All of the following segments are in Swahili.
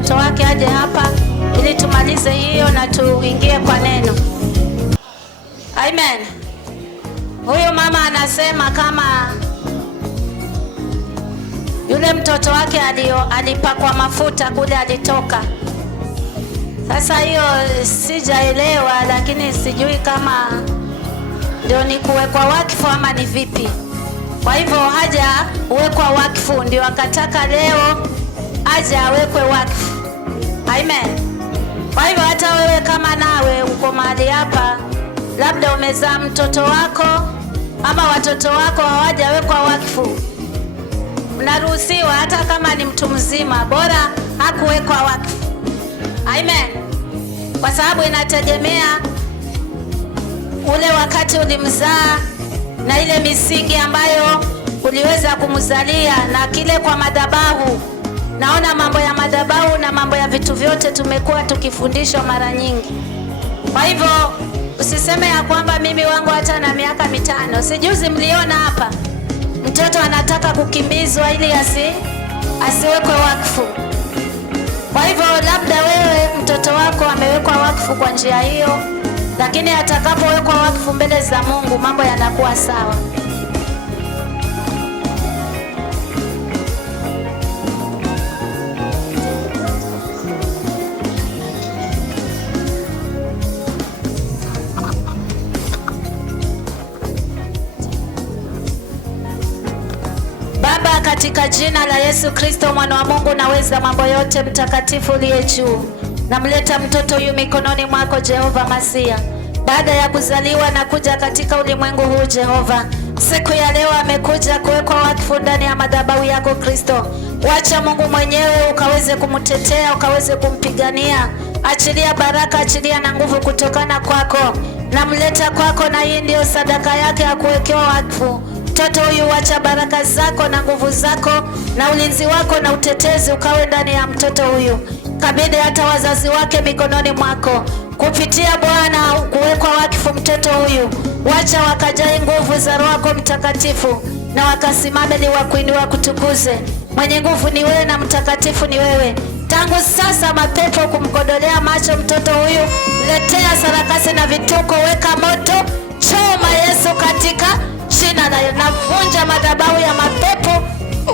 mtoto wake aje hapa ili tumalize hiyo na tuingie kwa neno. Amen. Huyu mama anasema kama yule mtoto wake alipakwa mafuta kule alitoka. Sasa hiyo sijaelewa, lakini sijui kama ndio ni kuwekwa wakfu ama ni vipi. Kwa hivyo haja uwekwa wakfu, ndio akataka leo aje awekwe wakfu. Amen. Kwa hivyo hata wewe kama nawe uko mahali hapa, labda umezaa mtoto wako ama watoto wako hawajawekwa wakfu, unaruhusiwa hata kama ni mtu mzima, bora hakuwekwa wakfu. Amen. Kwa sababu inategemea ule wakati ulimzaa na ile misingi ambayo uliweza kumzalia na kile kwa madhabahu. Naona mambo ya madhabahu na mambo ya vitu vyote tumekuwa tukifundishwa mara nyingi. Kwa hivyo usiseme ya kwamba mimi wangu hata na miaka 5. Sijuzi mliona hapa mtoto anataka kukimbizwa ili asiwekwe wakfu. Kwa hivyo labda wewe mtoto wako amewekwa wakfu kwa njia hiyo, lakini atakapowekwa wakfu mbele za Mungu mambo yanakuwa sawa. Baba, katika jina la Yesu Kristo mwana wa Mungu naweza mambo yote, mtakatifu uliye juu, namleta mtoto huyu mikononi mwako Jehova Masia. Baada ya kuzaliwa na kuja katika ulimwengu huu Jehova, siku ya leo amekuja kuwekwa wakfu ndani ya madhabahu yako Kristo. Wacha Mungu mwenyewe ukaweze kumtetea, ukaweze kumpigania. Achilia baraka, achilia na nguvu kutokana kwako. Namleta kwako na hii ndio sadaka yake ya kuwekewa wakfu. Mtoto huyu, wacha baraka zako na nguvu zako na ulinzi wako na utetezi ukawe ndani ya mtoto huyu. Kabidhi hata wazazi wake mikononi mwako. Kupitia Bwana kuwekwa wakfu mtoto huyu, wacha wakajae nguvu za Roho yako Mtakatifu na wakasimame ni wakuinua kutukuze. Mwenye nguvu ni wewe na mtakatifu ni wewe. Tangu sasa mapepo kumkodolea macho mtoto huyu, letea sarakasi na vituko, weka moto, choma Yesu katika jina la Yesu. Navunja madhabahu ya mapepo,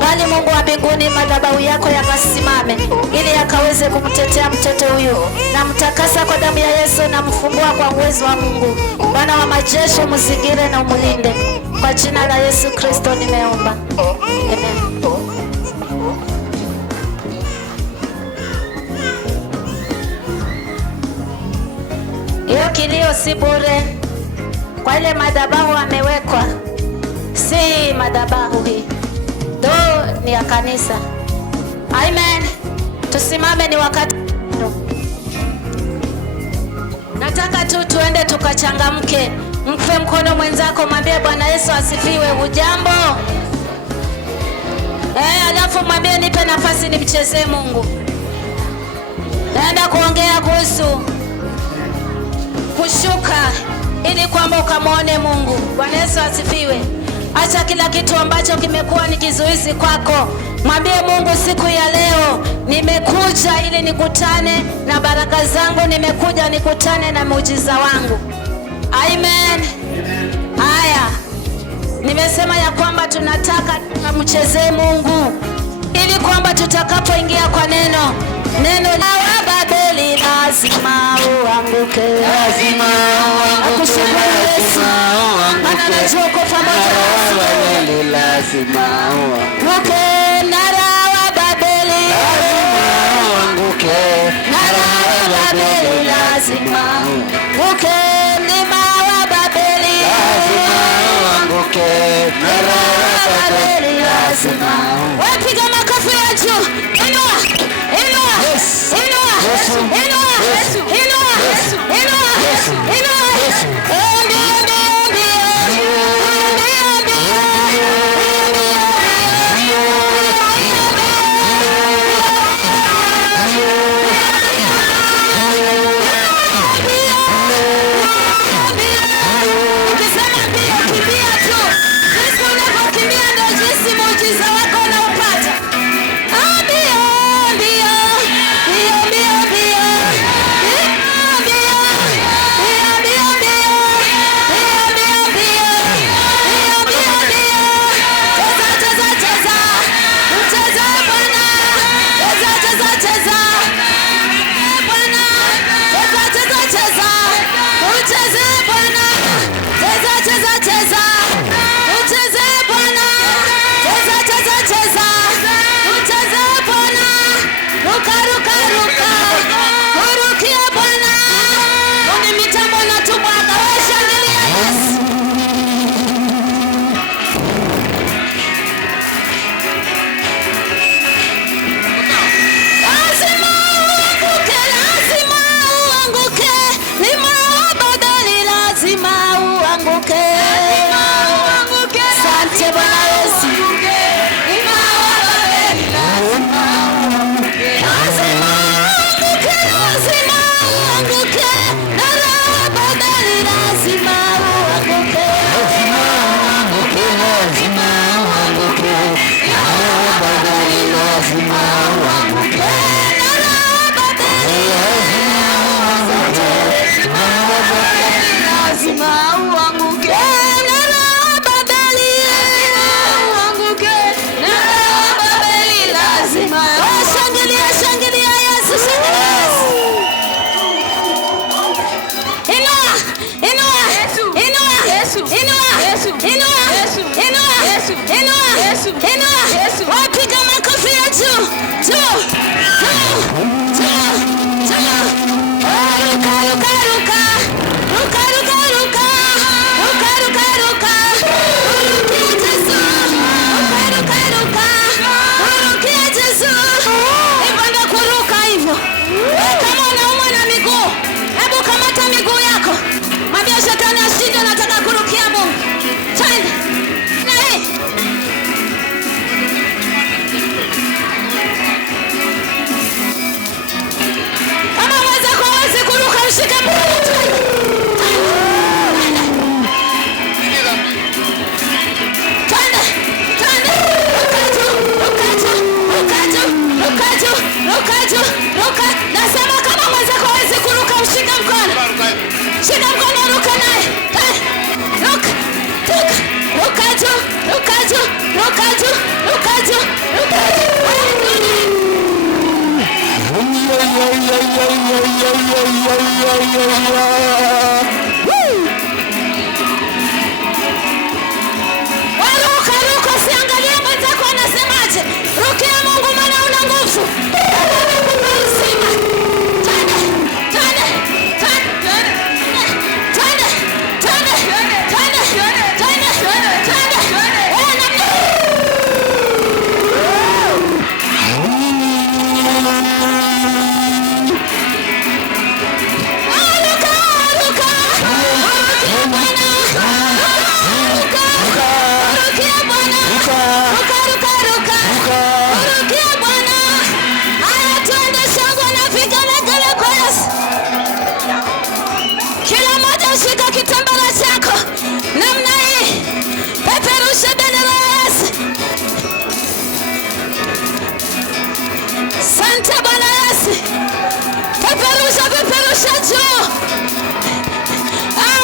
bali Mungu wa mbinguni madhabahu yako yakasimame ili yakaweze kumtetea mtoto huyu. Na mtakasa kwa damu ya Yesu na mfungua kwa uwezo wa Mungu. Bwana wa majeshi mzingire na umulinde. Kwa jina la Yesu Kristo nimeomba. Amen. Hiyo kilio si bure. Kwa ile madhabahu amewekwa, si madhabahu hii, do ni ya kanisa. Amen. Tusimame, ni wakati. Nataka tu tuende tukachangamke. Mpe mkono mwenzako, mwambie Bwana Yesu asifiwe. Hujambo? Alafu mwambie nipe nafasi nimchezee Mungu. Naenda kuongea kuhusu kushuka ili kwamba ukamwone Mungu. Bwana Yesu asifiwe. Acha kila kitu ambacho kimekuwa ni kizuizi kwako. Mwambie Mungu, siku ya leo nimekuja ili nikutane na baraka zangu, nimekuja nikutane na muujiza wangu. Amen. Haya. Nimesema ya kwamba tunataka tumchezee Mungu ili kwamba tutakapoingia kwa neno la Babeli lazima uanguke, lazima uanguke, maana najua uko pamoja nasi. Lazima uanguke, nara wa Babeli lazima uanguke, nara wa Babeli lazima uanguke, mlima wa Babeli lazima uanguke, nara wa Babeli lazima uanguke. Wapiga makofi ya juu. Inua, inua, inua, inua, inua, inua, inua. Inua. Wapiga makofi ya juu. Juu. Ruka, ruka, ruka. Ruka, ruka, ruka. Ruka, ruka, ruka. Rukia Yesu. Ruka, ruka, ruka. Rukia Yesu. Hivyo ndio kuruka hivyo. Kama unaumwa na miguu, hebu kamata miguu yako. Mwambie shetani ashinde, nataka kurukia Mungu. Twende. Na hii. Kama mweza kwa wezi kuruka, mshike mkono. Twende. Twende. Twende. Ruka juu. Ruka juu. Ruka juu. Ruka juu. Ruka. Nasema kama mweza kwa wezi kuruka, mshike mkono. Shika mkono, ruka naye. Ruka. Ruka. Ruka juu. Ruka juu. Ruka juu. Ruka juu. Ruka juu. Waruka, ruka, usiangalie mwenzako anasemaje. Rukia Mungu maana una nguvu. Uzima. Twende, twende, twende, twende, twende, twende, twende, twende. Shika kitambara chako namna hii, peperusha bendera ya Yesu. Asante Bwana Yesu, peperusha, peperusha juu.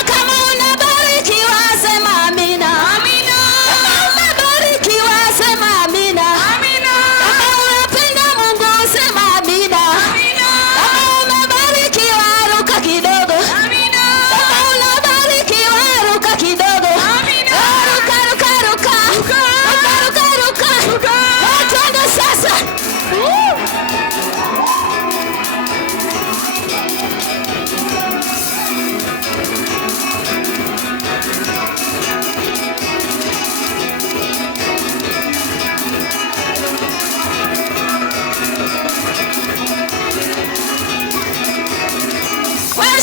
Kama unabarikiwa sema amina. Amina. Kama umebarikiwa sema amina. Amina. Kama unapenda Mungu sema amina. Amina. Kama umebarikiwa ruka kidogo. Amina. Kama unabarikiwa ruka kidogo. Amina. Ruka, ruka, ruka. Ruka, ruka, ruka. Ruka. Twende sasa.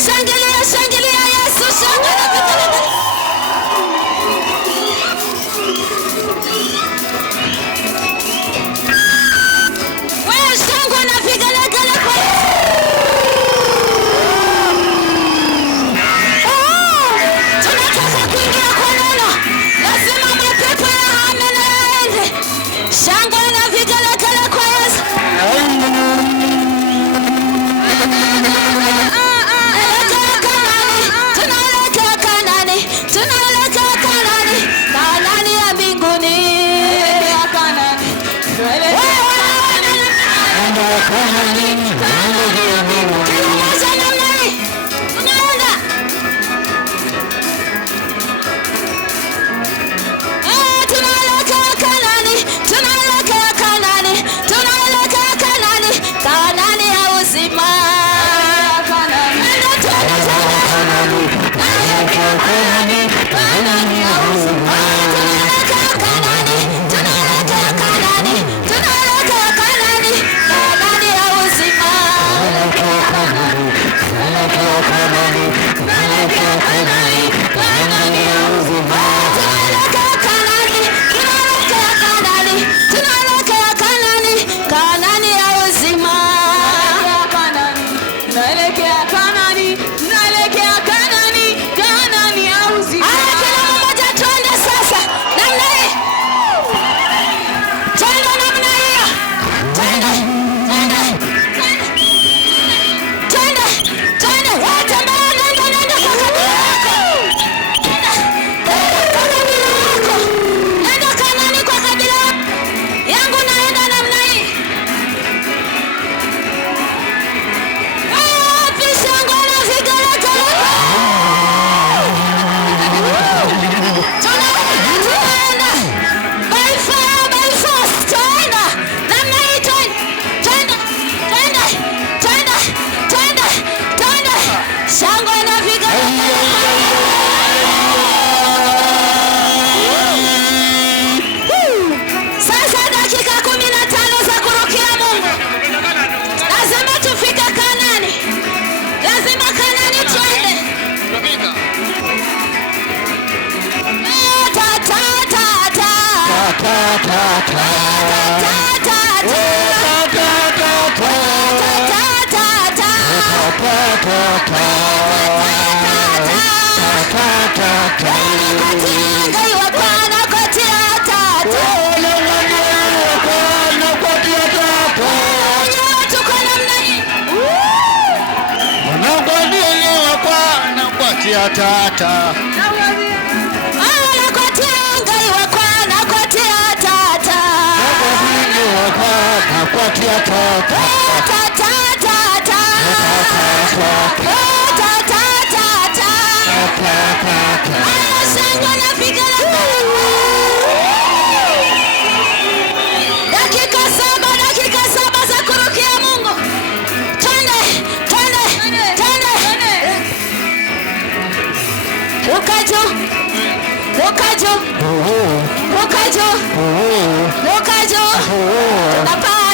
Shangilia, shangilia Yesu, shangilia. Wewe shangwe na vigelegele kwa tunataka kuingia kwa neno. Lazima mapepo yahame na yaende. Shangwe na vigelegele kwa Yesu. Vigelegele Tata dakika saba za kurukia Mungu. Twende. Ruka juu. Tunapaa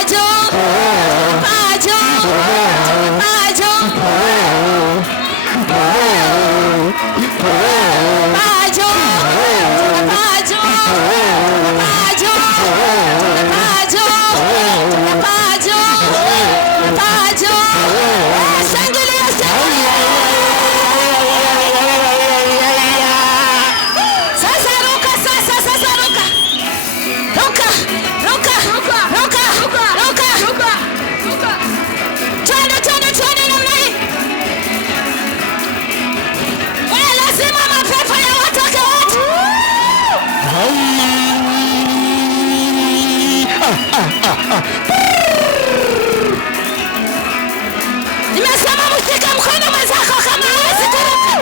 nimesema mshike mkono mwenzako kama hawezi kuruka.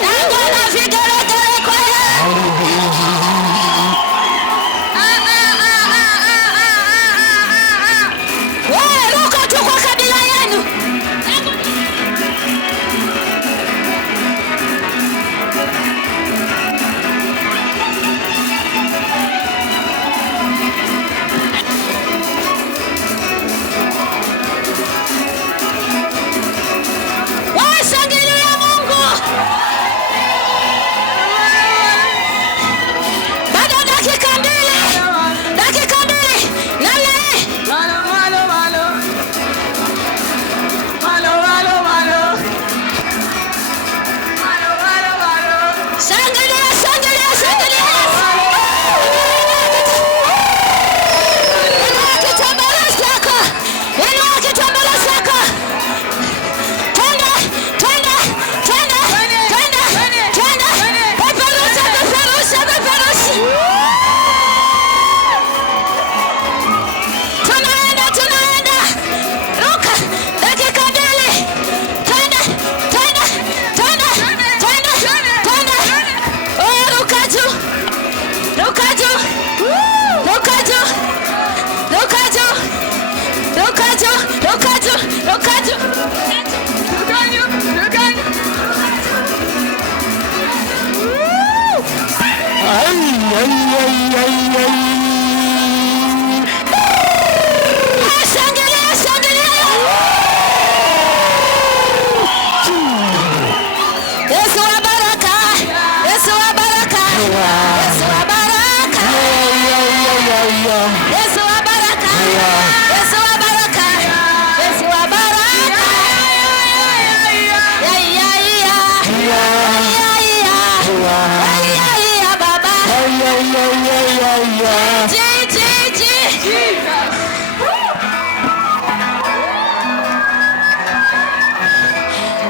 Shangwe na vigelegele kwa wewe, ruka tu kwa kabila yenu.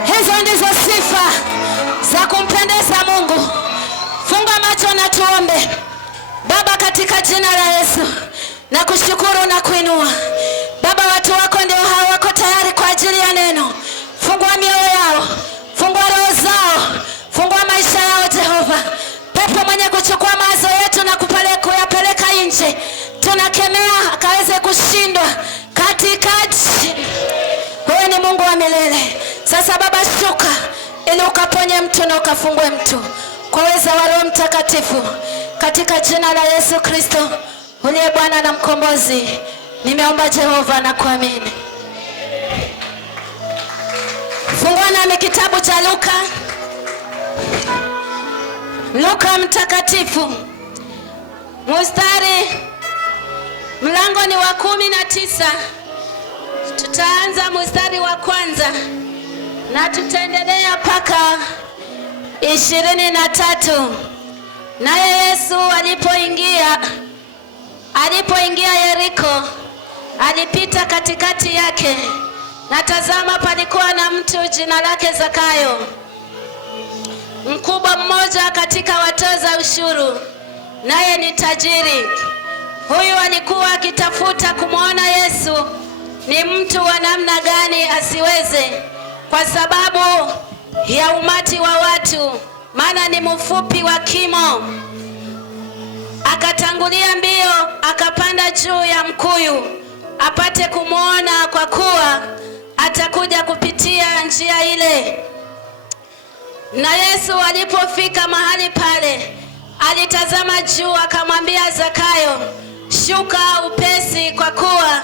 Hizo ndizo sifa za kumpendeza Mungu. Funga macho na tuombe. Baba, katika jina la Yesu na kushukuru na kuinua Baba, watu wako ndio hao, wako tayari kwa ajili ya neno. Fungua mioyo yao, fungua roho zao, fungua maisha yao Jehova. Pepo mwenye kuchukua mawazo yetu na kuyapeleka nje, tunakemea akaweze kushindwa katikati. Wewe ni Mungu wa milele. Sasa Baba, shuka ili ukaponye mtu na ukafungue mtu kwa uwezo wa Roho Mtakatifu, katika jina la Yesu Kristo uliye Bwana na Mkombozi. Nimeomba Jehova na kuamini. Fungua nami kitabu cha Luka mtakatifu, mlango ni wa 19. Tutaanza mstari wa kwanza na tutaendelea mpaka 23. Naye Yesu alipoingia Yeriko, alipita katikati yake, na tazama, palikuwa na mtu jina lake Zakayo, mkubwa mmoja katika watoza ushuru, naye ni tajiri. Huyu alikuwa akitafuta kumwona Yesu ni mtu wa namna gani asiweze, kwa sababu ya umati wa watu, maana ni mfupi wa kimo. Akatangulia mbio, akapanda juu ya mkuyu apate kumwona, kwa kuwa atakuja kupitia njia ile. Na Yesu alipofika mahali pale, alitazama juu, akamwambia Zakayo, shuka upesi, kwa kuwa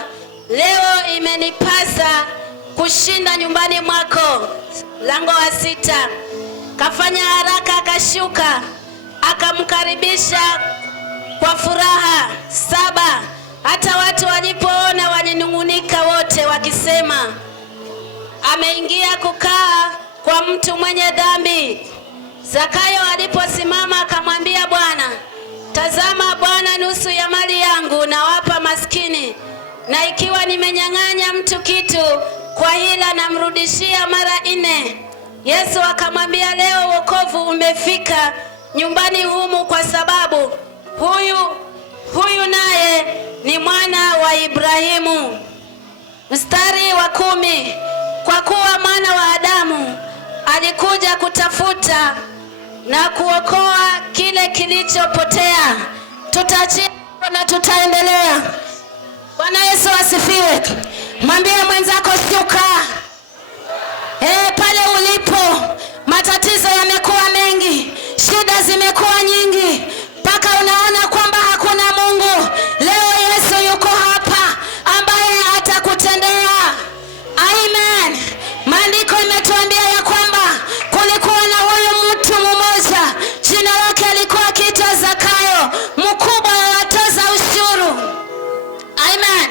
leo imenipasa kushinda nyumbani mwako. Lango wa 6. Kafanya haraka, akashuka, akamkaribisha kwa furaha. 7. Hata watu walipoona walinung'unika wote, wakisema, ameingia kukaa kwa mtu mwenye dhambi. Zakayo aliposimama akamwambia Bwana, tazama Bwana, nusu ya mali yangu nawapa maskini, na ikiwa nimenyang'anya mtu kitu kwa hila, namrudishia mara 4. Yesu akamwambia, leo wokovu umefika nyumbani humu, kwa sababu huyu naye ni mwana wa Ibrahimu. Mstari wa 10. Kwa kuwa mwana wa Adamu alikuja kutafuta na kuokoa kile kilichopotea. Tutachia na tutaendelea. Bwana Yesu asifiwe. Mwambie mwenzako shuka. Pale ulipo, matatizo yamekuwa mengi, shida zimekuwa nyingi, mpaka unaona kwamba hakuna Mungu. Leo Yesu yuko hapa ambaye atakutendea. Amen. Maandiko imetuambia ya kwamba kulikuwa na huyu mtu mmoja, jina lake alikuwa akiitwa Zakayo, mkubwa wa watoza ushuru. Amen.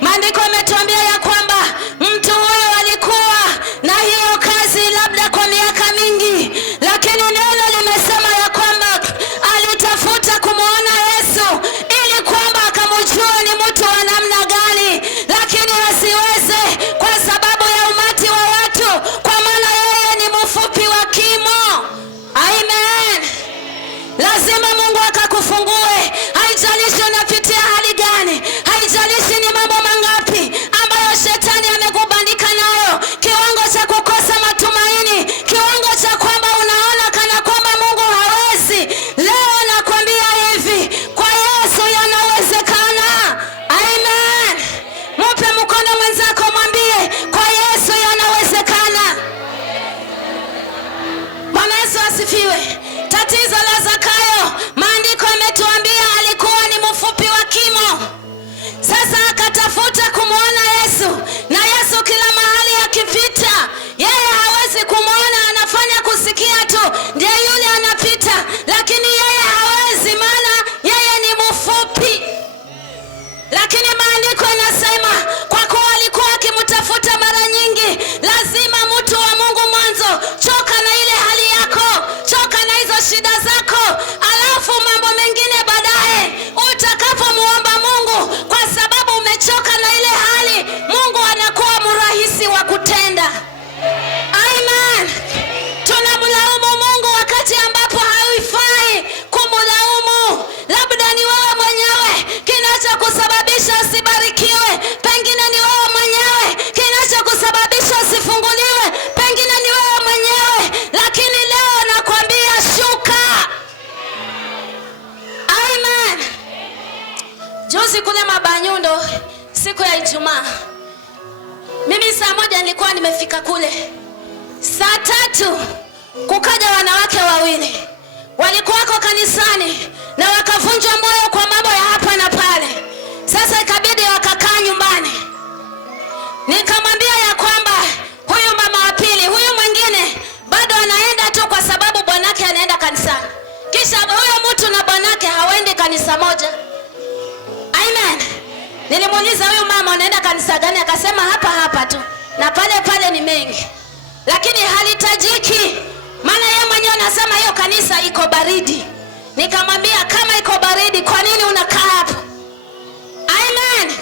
Maandiko imetuambia ya kwamba mtu huyo alikuwa na hiyo kazi labda kwa miaka mingi, lakini neno limesema ya kwamba alitafuta kumwona Yesu ili kwamba akamjua ni mtu wa namna gani, lakini asiweze kwa sababu ya umati wa watu, kwa maana yeye ni mfupi wa kimo. Amen. Lazima Mungu akakufungue. Haijalishi unapitia hali gani, haijalishi ni mambo mangapi ambayo shetani amekubandika nayo, kiwango cha kukosa matumaini, kiwango cha kwamba unaona kana kwamba Mungu hawezi. Leo nakwambia hivi, kwa Yesu yanawezekana. Amen. Mupe mkono mwenzako, mwambie kwa Yesu yanawezekana. Bwana Yesu asifiwe. Tatizo la Zakayo, maandiko yametuambia alikuwa ni mfupi wa kimo. Sasa akatafuta kumwona Yesu, na Yesu kila mahali akipita, yeye hawezi kumwona, anafanya kusikia tu, ndiye yule anapita, lakini yeye hawezi, maana yeye ni mfupi. Lakini maandiko yanasema kwa kuwa alikuwa akimtafuta mara nyingi, lazima mtu wa Mungu mwanzo choka na ile hali yako, choka na hizo shida zako, alafu mambo mengine baadaye utakapomuomba Mungu, kwa sababu umechoka na ile hali, Mungu anakuwa mrahisi wa kutenda. Amen. Tunamlaumu Mungu wakati ambapo haifai kumlaumu. Labda ni wewe mwenyewe kinachokusababisha usibarikiwe, pengine ni wewe mwenyewe kinachokusababisha usifunguliwe, pengine ni wewe mwenyewe, lakini leo nakwambia shuka. Amen. Juzi kule Mabanyundo, siku ya Ijumaa, mimi saa 1 nilikuwa nimefika kule. Saa 3 kukaja wanawake wawili, walikuwako kanisani na wakavunjwa moyo kwa mambo ya hapa na pale. Sasa ikabidi wakakaa nyumbani. Nikamwambia ya kwamba huyu mama wa pili, huyu mwingine bado anaenda tu kwa sababu bwanake anaenda kanisani, kisha huyo mtu na bwanake hawaendi kanisa moja. Amen. Nilimuuliza huyu mama, unaenda kanisa gani? Akasema hapa hapa tu, na pale pale ni mengi. lakini halitajiki, maana yeye mwenyewe anasema hiyo kanisa iko baridi. Nikamwambia kama iko baridi, kwa nini unakaa hapo? Amen.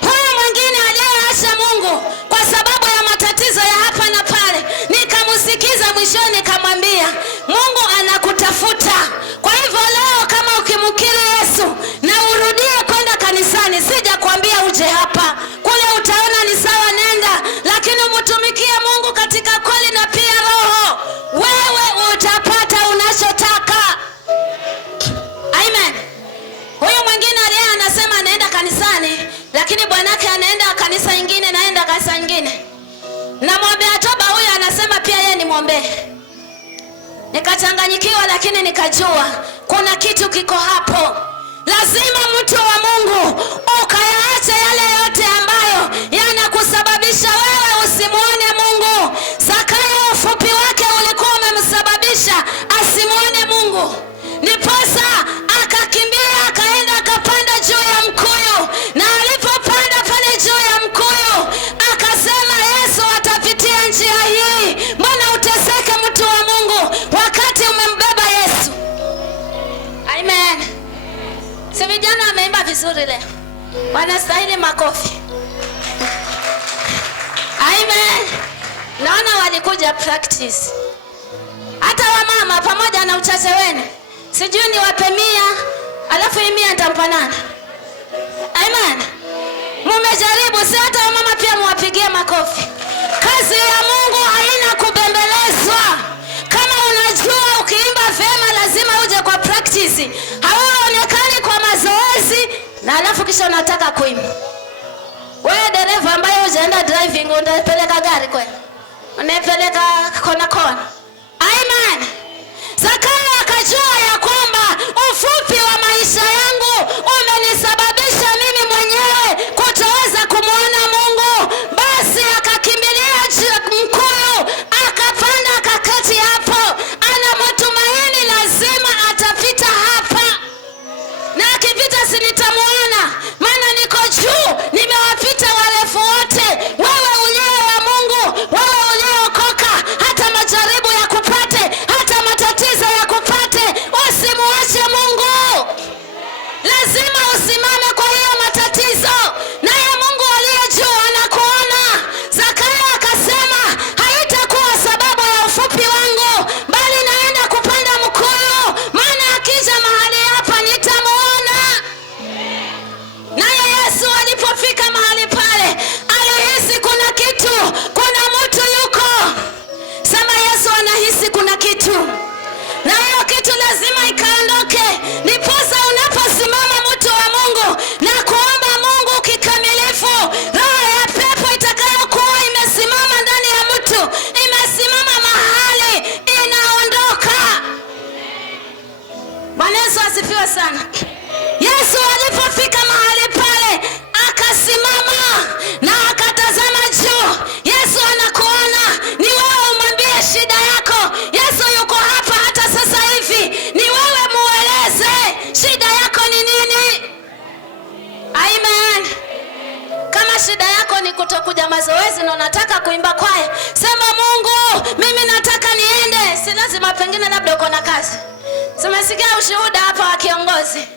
Huyu mwingine aliyeacha Mungu kwa sababu ya matatizo ya hapa na pale, nikamsikiza mwishoni, nikamwambia Mungu anakutafuta. Kwa hivyo leo kama ukimkiri Yesu na urudie kwenda kanisani, sija kuambia uje hapa, kule utaona ni sawa, nenda, lakini umtumikie Mungu katika kweli na pia roho, wewe utapata unachotaka. Amen. Huyu mwingine aliye anasema anaenda kanisani, lakini bwanake anaenda kanisa ingine, naenda kanisa ingine. Namwombea toba, huyu anasema pia yeye nimwombee. Nikachanganyikiwa, lakini nikajua kuna kitu kiko hapo. Lazima mtu wa Mungu ukayaache yale yote ambayo yanakusababisha wewe usimuone Mungu. Zakayo ufupi wake ulikuwa umemsababisha asimuone Mungu. Niposa akakimbia akaenda akapanda juu ya mkuyu, na alipopanda pale juu ya mkuyu akasema Yesu atapitia njia hii. Mbona uteseke mtu wa Mungu wakati umembeba Yesu? Amen. Si vijana wameimba vizuri leo, wanastahili makofi. Amen. Naona walikuja practice. Hata wamama pamoja na uchache wenu, sijui ni wape 100, alafu 100 nitampa nani? Amen. Mumejaribu, si hata wamama pia muwapigie makofi. Kazi ya Mungu haina kubembelezwa. Kama unajua ukiimba vema lazima uje kwa practice, hauonekani kwa mazoezi na alafu kisha unataka kuimba. Wewe dereva ambaye hujaenda driving, unapeleka gari kweli? Unapeleka kona. Amen. Zakayo akajua ya kwamba ufupi wa maisha yangu umenisababisha mimi mwenyewe kutoweza kumuona Mungu. Basi akakimbilia mkuyu, akapanda akaketi hapo. Ana matumaini lazima atapita hapa, na akipita si nitamuona, maana niko juu, nimewapita warefu wote. Wewe uliye wa Mungu, wewe uliyeokoka, hata majaribu ya kupate, hata matatizo ya kupate, usimuache Mungu. Lazima usimame kwa hiyo matatizo, naye Mungu aliye juu anakuona. Zakayo akasema haitakuwa sababu ya ufupi wangu, bali naenda kupanda mkuyu, maana akija mahali hapa nitamuona. Naye Yesu alipofika mahali pale alihisi kuna kitu, kuna mtu yuko. Sema Yesu anahisi kuna kitu, na hiyo kitu lazima ikaondoke. Niposa unaposimama mtu wa Mungu na kuomba Mungu kikamilifu, roho ya pepo itakayokuwa imesimama ndani ya mtu, imesimama mahali, inaondoka. Bwana Yesu asifiwe sana. Yesu alipofika mahali pale akasimama na akatazama juu. Yesu anakuona, ni wewe umwambie shida yako. Yesu yuko hapa hata sasa hivi, ni wewe mueleze shida yako ni nini. Amen. Kama shida yako ni kutokuja mazoezi na unataka kuimba kwaya, sema Mungu, mimi nataka niende. Si lazima, pengine labda uko na kazi. Tumesikia ushuhuda hapa wa kiongozi.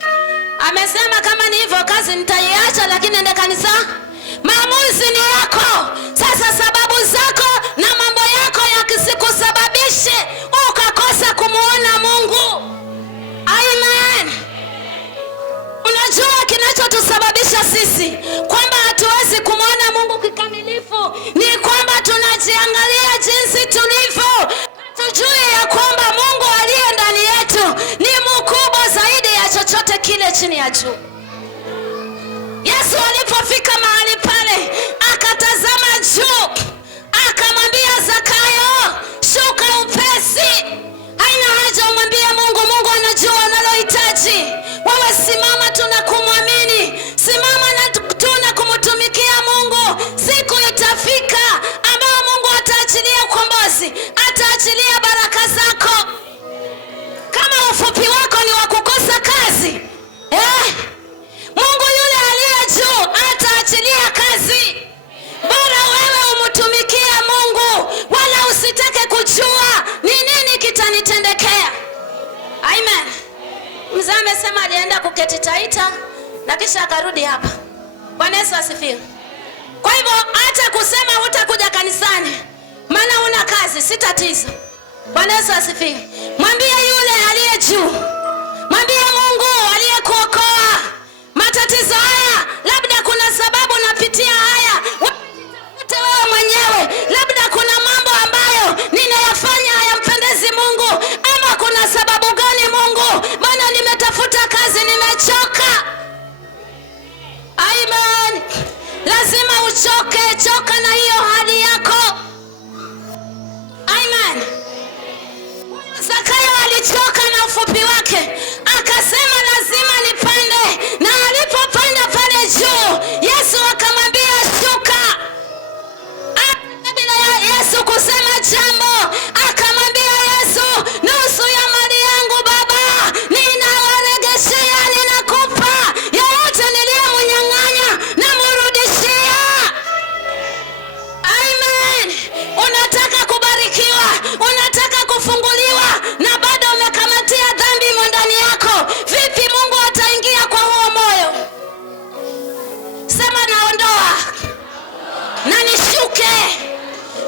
Amesema kama ni hivyo kazi nitaiacha, lakini ende kanisa. Maamuzi ni yako. Sasa sababu zako na mambo yako yakisikusababishe ukakosa kumuona Mungu. Amen. Unajua kinachotusababisha sisi kwamba hatuwezi kumuona Mungu kikamilifu ni kwamba tunajiangalia jinsi tulivyo. Tujue ya kwamba Mungu aliye ndani yetu ni mkubwa zaidi ya chochote kile chini ya juu. Yesu alipofika mahali pale akatazama juu, akamwambia Zakayo, shuka upesi. Haina haja umwambie Mungu, Mungu anajua unalohitaji. Wewe simama tu na kumwamini, simama na tu na kumtumikia Mungu. Siku itafika ambayo Mungu ataachilia ukombozi, ataachilia baraka zako. Kama ufupi wako ni wa kukosa kazi, kuketi Taita na kisha akarudi hapa. Bwana Yesu asifiwe. Kwa hivyo hata kusema hutakuja kanisani maana una kazi si tatizo. Bwana Yesu asifiwe. Mwambie yule aliye juu, mwambie Mungu aliyekuokoa matatizo haya. Labda kuna sababu napitia haya, wewe mwenyewe. Labda kuna mambo ambayo ninayafanya hayampendezi Mungu, ama kuna sababu gani Mungu? Maana nimetafuta kazi, nimechoka. Amen. Lazima uchoke, choka na hiyo hali yako. Amen. Zakayo alichoka na ufupi wake, akasema lazima nipande, na alipopanda pale juu, Yesu akamwambia shuka. Bila Yesu kusema jambo, akamwambia Yesu, nusu ya mali yangu Baba ninawaregeshea, ninakupa. Yoyote niliyemnyang'anya namrudishia. Amen. Unataka kubarikiwa, unataka kufunguliwa, na bado umekamatia dhambi ndani yako. Vipi Mungu ataingia kwa huo moyo? Sema naondoa na nishuke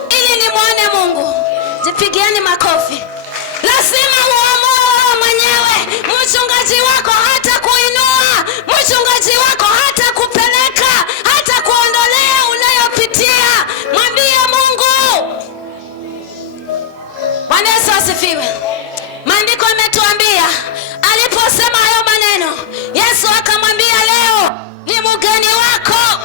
ili nimwone Mungu. Jipigieni makofi. Lazima uamue wewe mwenyewe. Mchungaji wako hata kuinua, mchungaji wako hata kupeleka, hata kuondolea unayopitia. Mwambie Mungu. Bwana Yesu asifiwe. Maandiko yametuambia aliposema hayo maneno, Yesu akamwambia leo ni mgeni wako.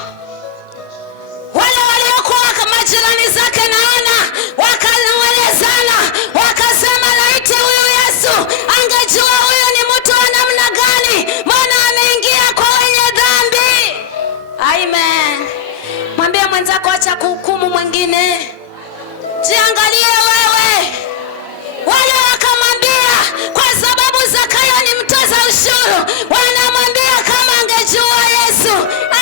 Wale waliokuwa majirani zake naona wakaelezana, wakasema laiti huyu Yesu angejua huyu ni mtu wa namna gani, mbona ameingia kwa wenye dhambi. Amen. Mwambie mwenzako acha kuhukumu mwingine, jiangalie wewe. Wale wakamwambia kwa sababu Zakayo ni mtoza ushuru, wanamwambia kama angejua Yesu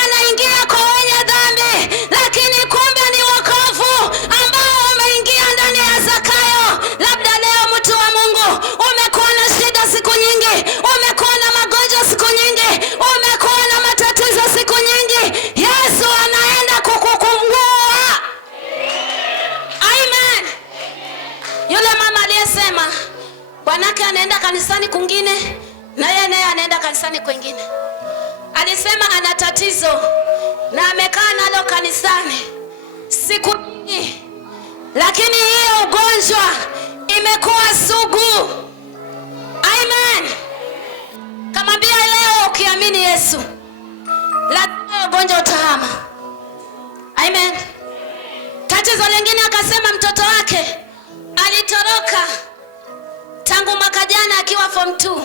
anaingia kwa wenye dhambi, lakini kumbe ni wokovu ambao umeingia ndani ya Zakayo. Labda leo mtu wa Mungu umekuwa na shida siku nyingi, umekuwa na magonjwa siku nyingi, umekuwa na matatizo siku nyingi. Yesu anaenda kukukungua. Amen. Yule mama aliyesema bwanake anaenda kanisani kwingine na yeye naye anaenda kanisani kwingine, alisema ana tatizo na amekaa nalo kanisani siku nyingi, lakini hiyo ugonjwa imekuwa sugu. Amen. Kamwambia leo ukiamini Yesu lazima ugonjwa utahama. Amen. Tatizo lingine akasema mtoto wake alitoroka tangu mwaka jana akiwa form 2,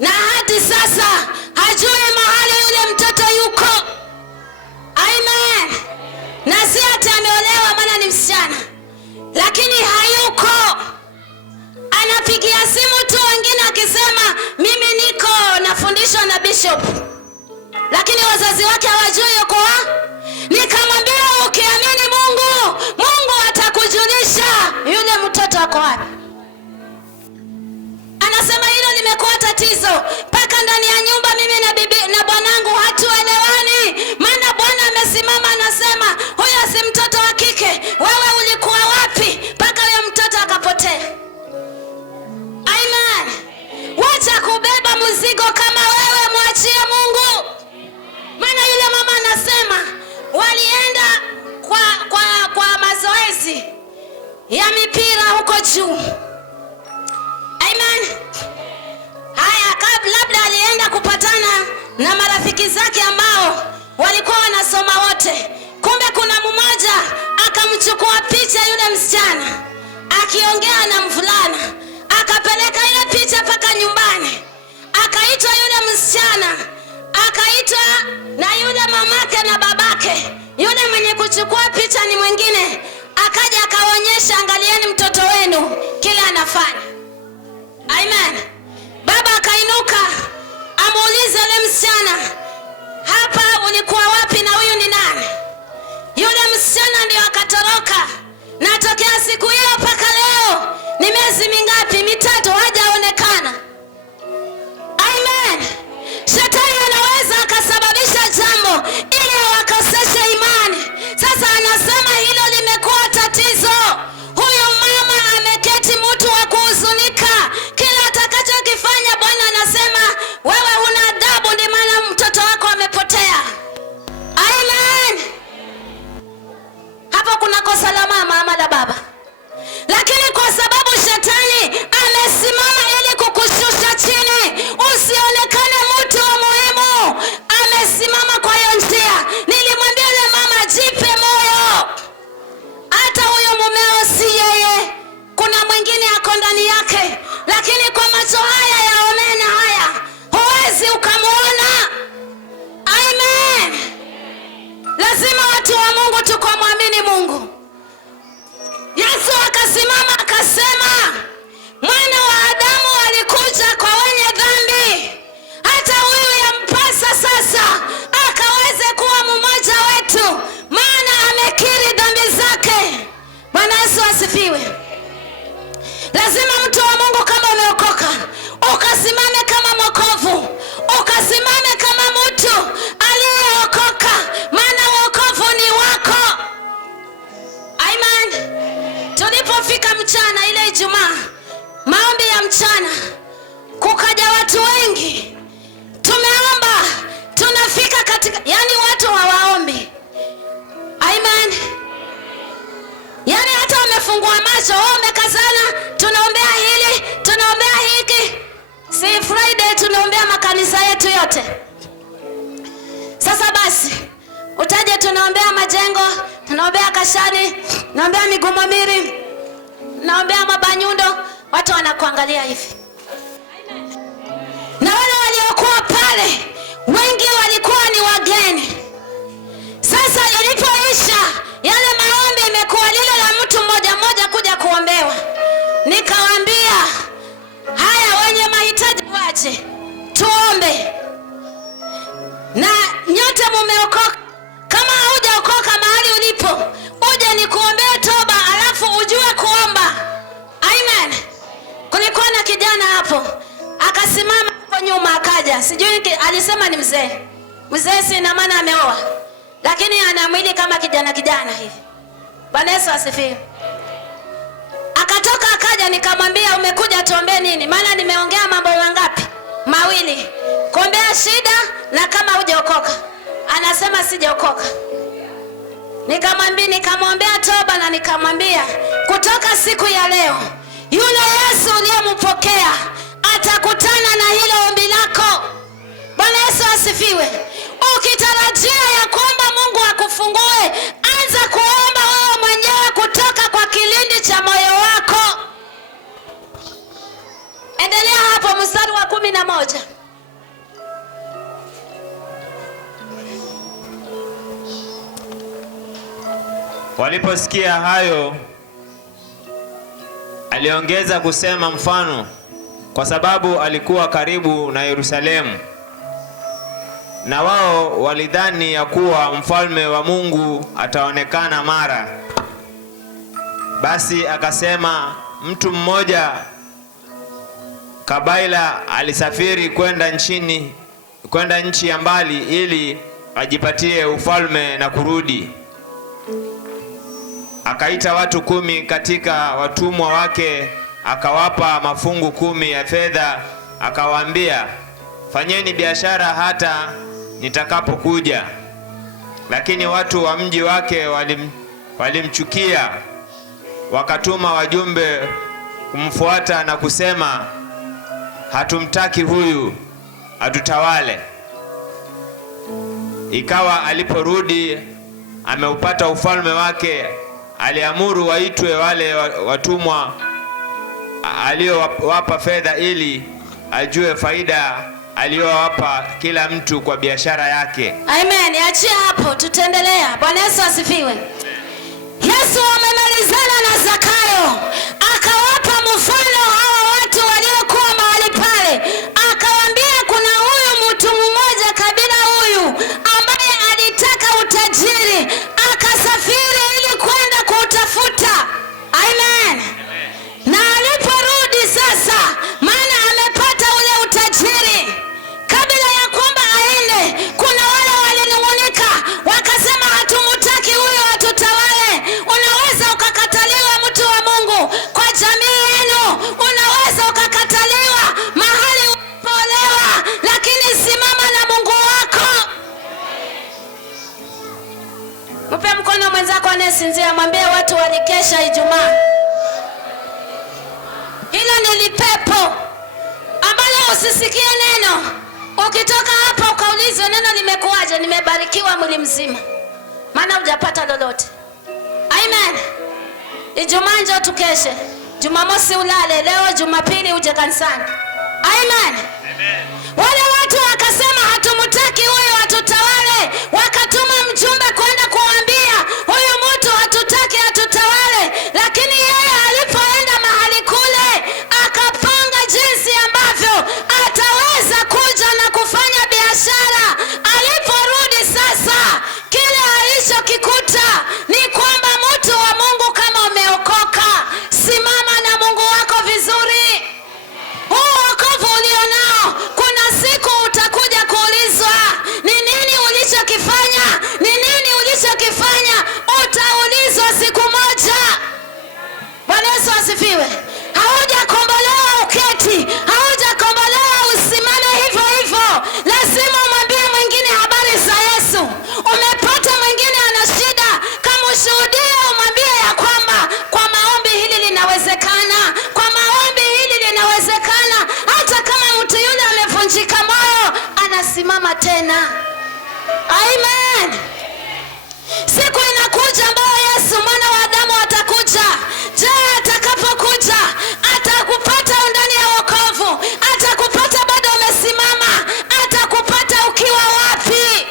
na hadi sasa hajui mahali yule mtoto yuko. Amen. Na si ati ameolewa maana ni msichana, lakini hayuko. Anapigia simu tu wengine akisema mimi niko nafundishwa na bishop, lakini wazazi wake hawajui yuko wapi. Nikamwambia ukiamini Mungu, Mungu atakujulisha yule mtoto wako wapi. Anasema hilo limekuwa tatizo mpaka ndani ya nyumba, mimi na bibi na bwanangu hatuelewani. Maana Bwana amesimama anasema huyo si mtoto wa kike, wewe ulikuwa wapi mpaka huyo mtoto akapotea. Amen. Wacha kubeba mzigo kama wewe, mwachie Mungu. Maana yule mama anasema walienda kwa mazoezi ya mipira huko juu. Amen. Haya, labda alienda kupatana na marafiki zake ambao walikuwa wanasoma wote. Kumbe kuna mmoja akamchukua picha yule msichana akiongea na mvulana, akapeleka ile picha mpaka nyumbani, akaitwa yule msichana, akaitwa na yule mamake na babake. Yule mwenye kuchukua picha ni mwingine, akaja akaonyesha, angalieni mtoto wenu kile anafanya. Amen. Baba akainuka amuulize yule msichana, hapa ulikuwa wapi na huyu ni nani? Yule msichana ndio akatoroka, na tokea siku hiyo mpaka leo ni miezi mingapi? 3 hajaonekana. kosa la mama ama la baba, lakini kwa sababu shetani amesimama ili kukushusha chini usionekane mtu wa muhimu, amesimama kwa hiyo njia. Nilimwambia yule mama, jipe moyo, hata huyo mumeo si yeye, kuna mwingine ako ndani yake, lakini kwa macho haya ya omena haya huwezi ukamwona. Amen. Lazima watu wa Mungu tukamwamini Mungu. Yesu akasimama akasema, Mwana wa Adamu alikuja kwa wenye dhambi, hata huyu yampasa sasa akaweze kuwa mmoja wetu, maana amekiri dhambi zake. Bwana Yesu asifiwe. Lazima mtu wa Mungu, kama umeokoka, ukasimame kama mwokovu, ukasimame kama mtu aliyeokoka, maana wokovu ni wako. Amen. Tulipofika mchana ile Ijumaa, maombi ya mchana, kukaja watu wengi, tumeomba, tunafika katika, yani watu hawaombi. Amen. Yani hata wamefungua macho, wamekazana, tunaombea hili, tunaombea hiki. Si Friday tunaombea makanisa yetu yote. Sasa basi, utaje tunaombea Majengo, tunaombea Kashani, tunaombea Migumamiri, tunaombea Mabanyundo, watu wanakuangalia hivi. Na wale waliokuwa pale, wengi walikuwa ni wageni. Sasa ilipoisha yale maombi, imekuwa lile la mtu mmoja mmoja kuja kuombewa. Nikawaambia, haya, wenye mahitaji waje tuombe. Na nyote mumeokoka, kama haujaokoka mahali ulipo, uje nikuombee toba, alafu ujue kuomba. Amen. Kulikuwa na kijana hapo, akasimama hapo nyuma, akaja, sijui alisema ni mzee. Mzee si ina maana ameoa, lakini ana mwili kama kijana hivi. Bwana Yesu asifiwe. Akatoka akaja, nikamwambia, umekuja tuombe nini? Maana nimeongea mambo mangapi? Mawili. Kuombea shida na kama hujaokoka. Anasema sijaokoka. Nikamwombea toba na nikamwambia, kutoka siku ya leo, yule Yesu uliyempokea atakutana na hilo ombi lako. Bwana Yesu asifiwe. Ukitarajia ya kwamba Mungu akufungue, anza kuomba wewe mwenyewe kutoka kwa kilindi cha moyo wako. Endelea hapo mstari wa 11. Waliposikia hayo, aliongeza kusema mfano, kwa sababu alikuwa karibu na Yerusalemu, na wao walidhani ya kuwa mfalme wa Mungu ataonekana mara. Basi akasema, mtu mmoja kabaila alisafiri kwenda nchi ya mbali ili ajipatie ufalme na kurudi. Akaita watu 10 katika watumwa wake, akawapa mafungu 10 ya fedha, akawaambia, fanyeni biashara hata nitakapokuja. Lakini watu wa mji wake walimchukia, wakatuma wajumbe kumfuata na kusema, hatumtaki huyu atutawale. Ikawa aliporudi ameupata ufalme wake, aliamuru waitwe wale watumwa aliyowapa fedha, ili ajue faida aliyowapa kila mtu kwa biashara yake. Amen. Achia hapo, tutaendelea. Bwana Yesu asifiwe. Yesu amemalizana na Zakayo, akawapa mfano hawa watu waliokuwa mahali pale. Akawaambia, kuna huyu mtu mmoja kabila huyu ambaye alitaka utajiri, akasafiri ili kwenda kuutafuta. Amen. Na aliporudi sasa, maana amepata ule utajiri, kabla ya kwamba aende, kuna wale walinung'unika, wakasema, hatumutaki huyo atutawale. Unaweza watu walikesha Ijumaa. Hilo ni lipepo ambalo usisikie neno. Ukitoka hapa ukaulizwe neno limekuwaje, nimebarikiwa mwili mzima, maana hujapata lolote. Amen. Ijumaa njoo tukeshe, Jumamosi ulale, leo Jumapili uje kanisani. Amen. Amen. Wale watu wakasema hatumtaki huyu atutawale, wakatuma mjumbe kwenda kuambia huyu mtu hatutaki atutawale, lakini yeye alipoenda mahali kule akapanga jinsi ambavyo ataweza kuja na kufanya biashara. Aliporudi sasa, kile alichokikuta ni kwamba mtu wa Mungu, kama umeokoka, simama na Mungu wako vizuri. Huu wokovu ulionao, kuna siku utakuja kuulizwa ni nini ulichokifanya, ni nini ulichokifanya. Utaulizwa siku moja. Bwana Yesu asifiwe. Haujakombolewa uketi, haujakombolewa usimame hivyo hivyo. Lazima umwambie mwingine habari za Yesu. Umepata mwingine ana shida, kama ushuhudie, umwambie ya kwamba kwa maombi hili linawezekana, kwa maombi hili linawezekana. Hata kama mtu yule amevunjika moyo, anasimama tena. Amen. Siku inakuja ambayo Yesu mwana wa Adamu atakuja. Je, atakapokuja atakupata ndani ya wokovu? Atakupata bado umesimama? Atakupata ukiwa wapi?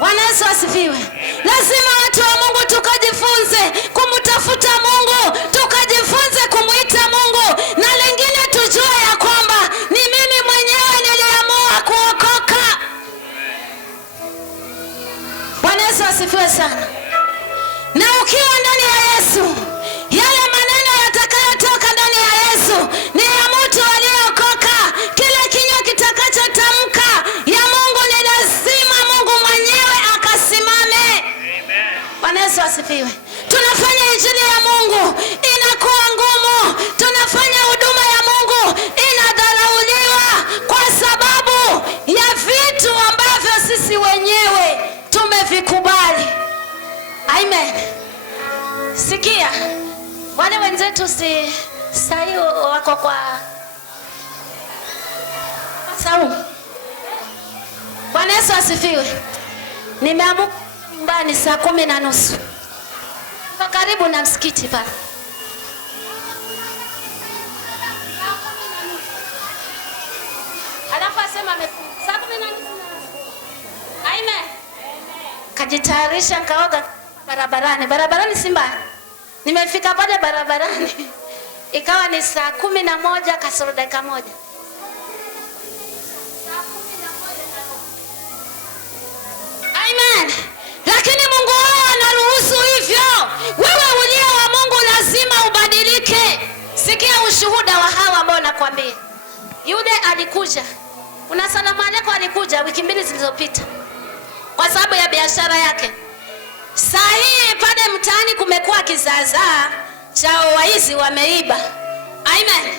Bwana Yesu asifiwe. Lazima watu wa Mungu tukajifunze kumtafuta Mungu, tukajifunze kumuita Mungu, na lingine tujue ya kwamba ni mimi mwenyewe niliamua kuokoka. Bwana Yesu asifiwe sana. Na ukiwa ndani ya Yesu, yale maneno yatakayotoka ndani ya Yesu ni ya mtu aliyeokoka. Kile kinywa kitakachotamka ya Mungu ni lazima Mungu mwenyewe akasimame. Amen. Bwana Yesu asifiwe. Tunafanya injili ya Mungu inakuwa ngumu, tunafanya huduma ya Mungu inadharauliwa kwa sababu ya vitu ambavyo sisi wenyewe tumevikubali. Amen. Sikia, wale wenzetu si sahi wako kwa saumu. Bwana Yesu asifiwe. Nimeamka nyumbani saa 10:30. Kwa karibu na msikiti pale. Alafu asema saa 10:30. Amen. Kajitayarisha nikaoga barabarani Simba. Nimefika pale barabarani ikawa ni saa 11 kasoro dakika moja. Amen. Lakini Mungu wao anaruhusu hivyo. Wewe uliye wa Mungu lazima ubadilike. Sikia ushuhuda wa hawa ambao nakwambia. Yule alikuja, una salamu alaykum, alikuja wiki 2 zilizopita kwa sababu ya biashara yake. Saa hii pale mtaani kumekuwa kizaazaa cha waizi wameiba. Amen.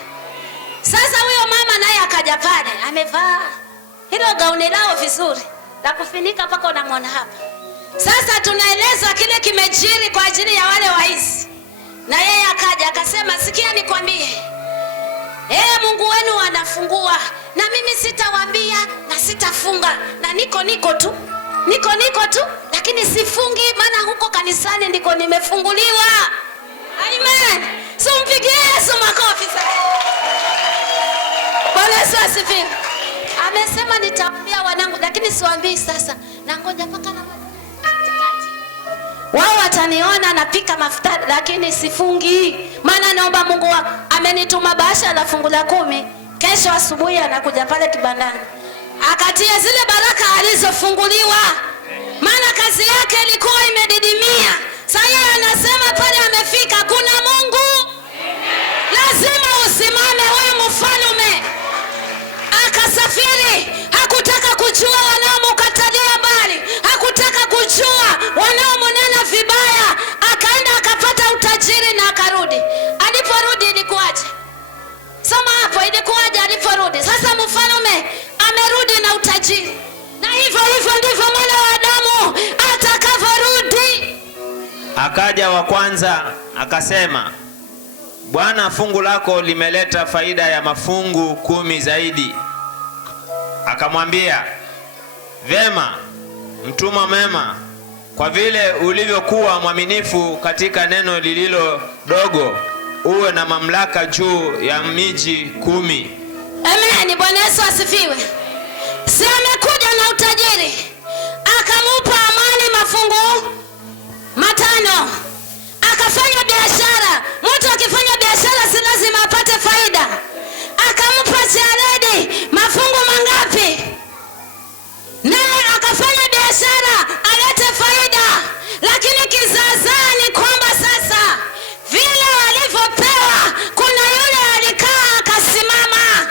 Sasa huyo mama naye akaja pale, amevaa hilo gauni lao vizuri la kufinika mpaka unamwona hapa. Sasa tunaeleza kile kimejiri kwa ajili ya wale waizi. Na yeye akaja akasema, sikia nikwambie, Mungu wenu anafungua na mimi sitawaambia na sitafunga, na niko tu, lakini sifungi, maana huko kanisani ndiko nimefunguliwa. Amen. So mpigie Yesu makofi sasa. Bwana Yesu asifiwe. Amesema nitawaambia wanangu, lakini siwaambii sasa, na ngoja mpaka na wao wataniona napika mafuta, lakini sifungi, maana naomba Mungu amenituma bahasha la fungu la 10. Kesho asubuhi anakuja pale kibandani akatia zile baraka alizofunguliwa, maana kazi yake ilikuwa imedidimia. Sasa anasema pale amefika, kuna Mungu. Lazima usimame. Wewe mfalme akasafiri, hakutaka kujua wanaomkatalia mbali, hakutaka kujua wanaomonena vibaya, akaenda akapata utajiri na akarudi. Aliporudi ilikuwaje? Soma hapo, ilikuwaje aliporudi? Sasa mfalme amerudi na utajiri, na hivyo ndivyo mwana wa Adamu atakavyorudi. Akaja wa kwanza akasema, Bwana, fungu lako limeleta faida ya mafungu 10 zaidi. Akamwambia, Vema, mtumwa mwema, kwa vile ulivyokuwa mwaminifu katika neno lililo dogo, uwe na mamlaka juu ya miji 10. Amen. Bwana Yesu asifiwe. Si amekuja na utajiri, akamupa amani mafungu 5, akafanya biashara. Mtu akifanya biashara si lazima apate faida. Akampa Jaredi mafungu mangapi? Naye akafanya biashara alete faida. Lakini kizaazaa ni kwamba sasa vile walivyopewa, kuna yule alikaa akasimama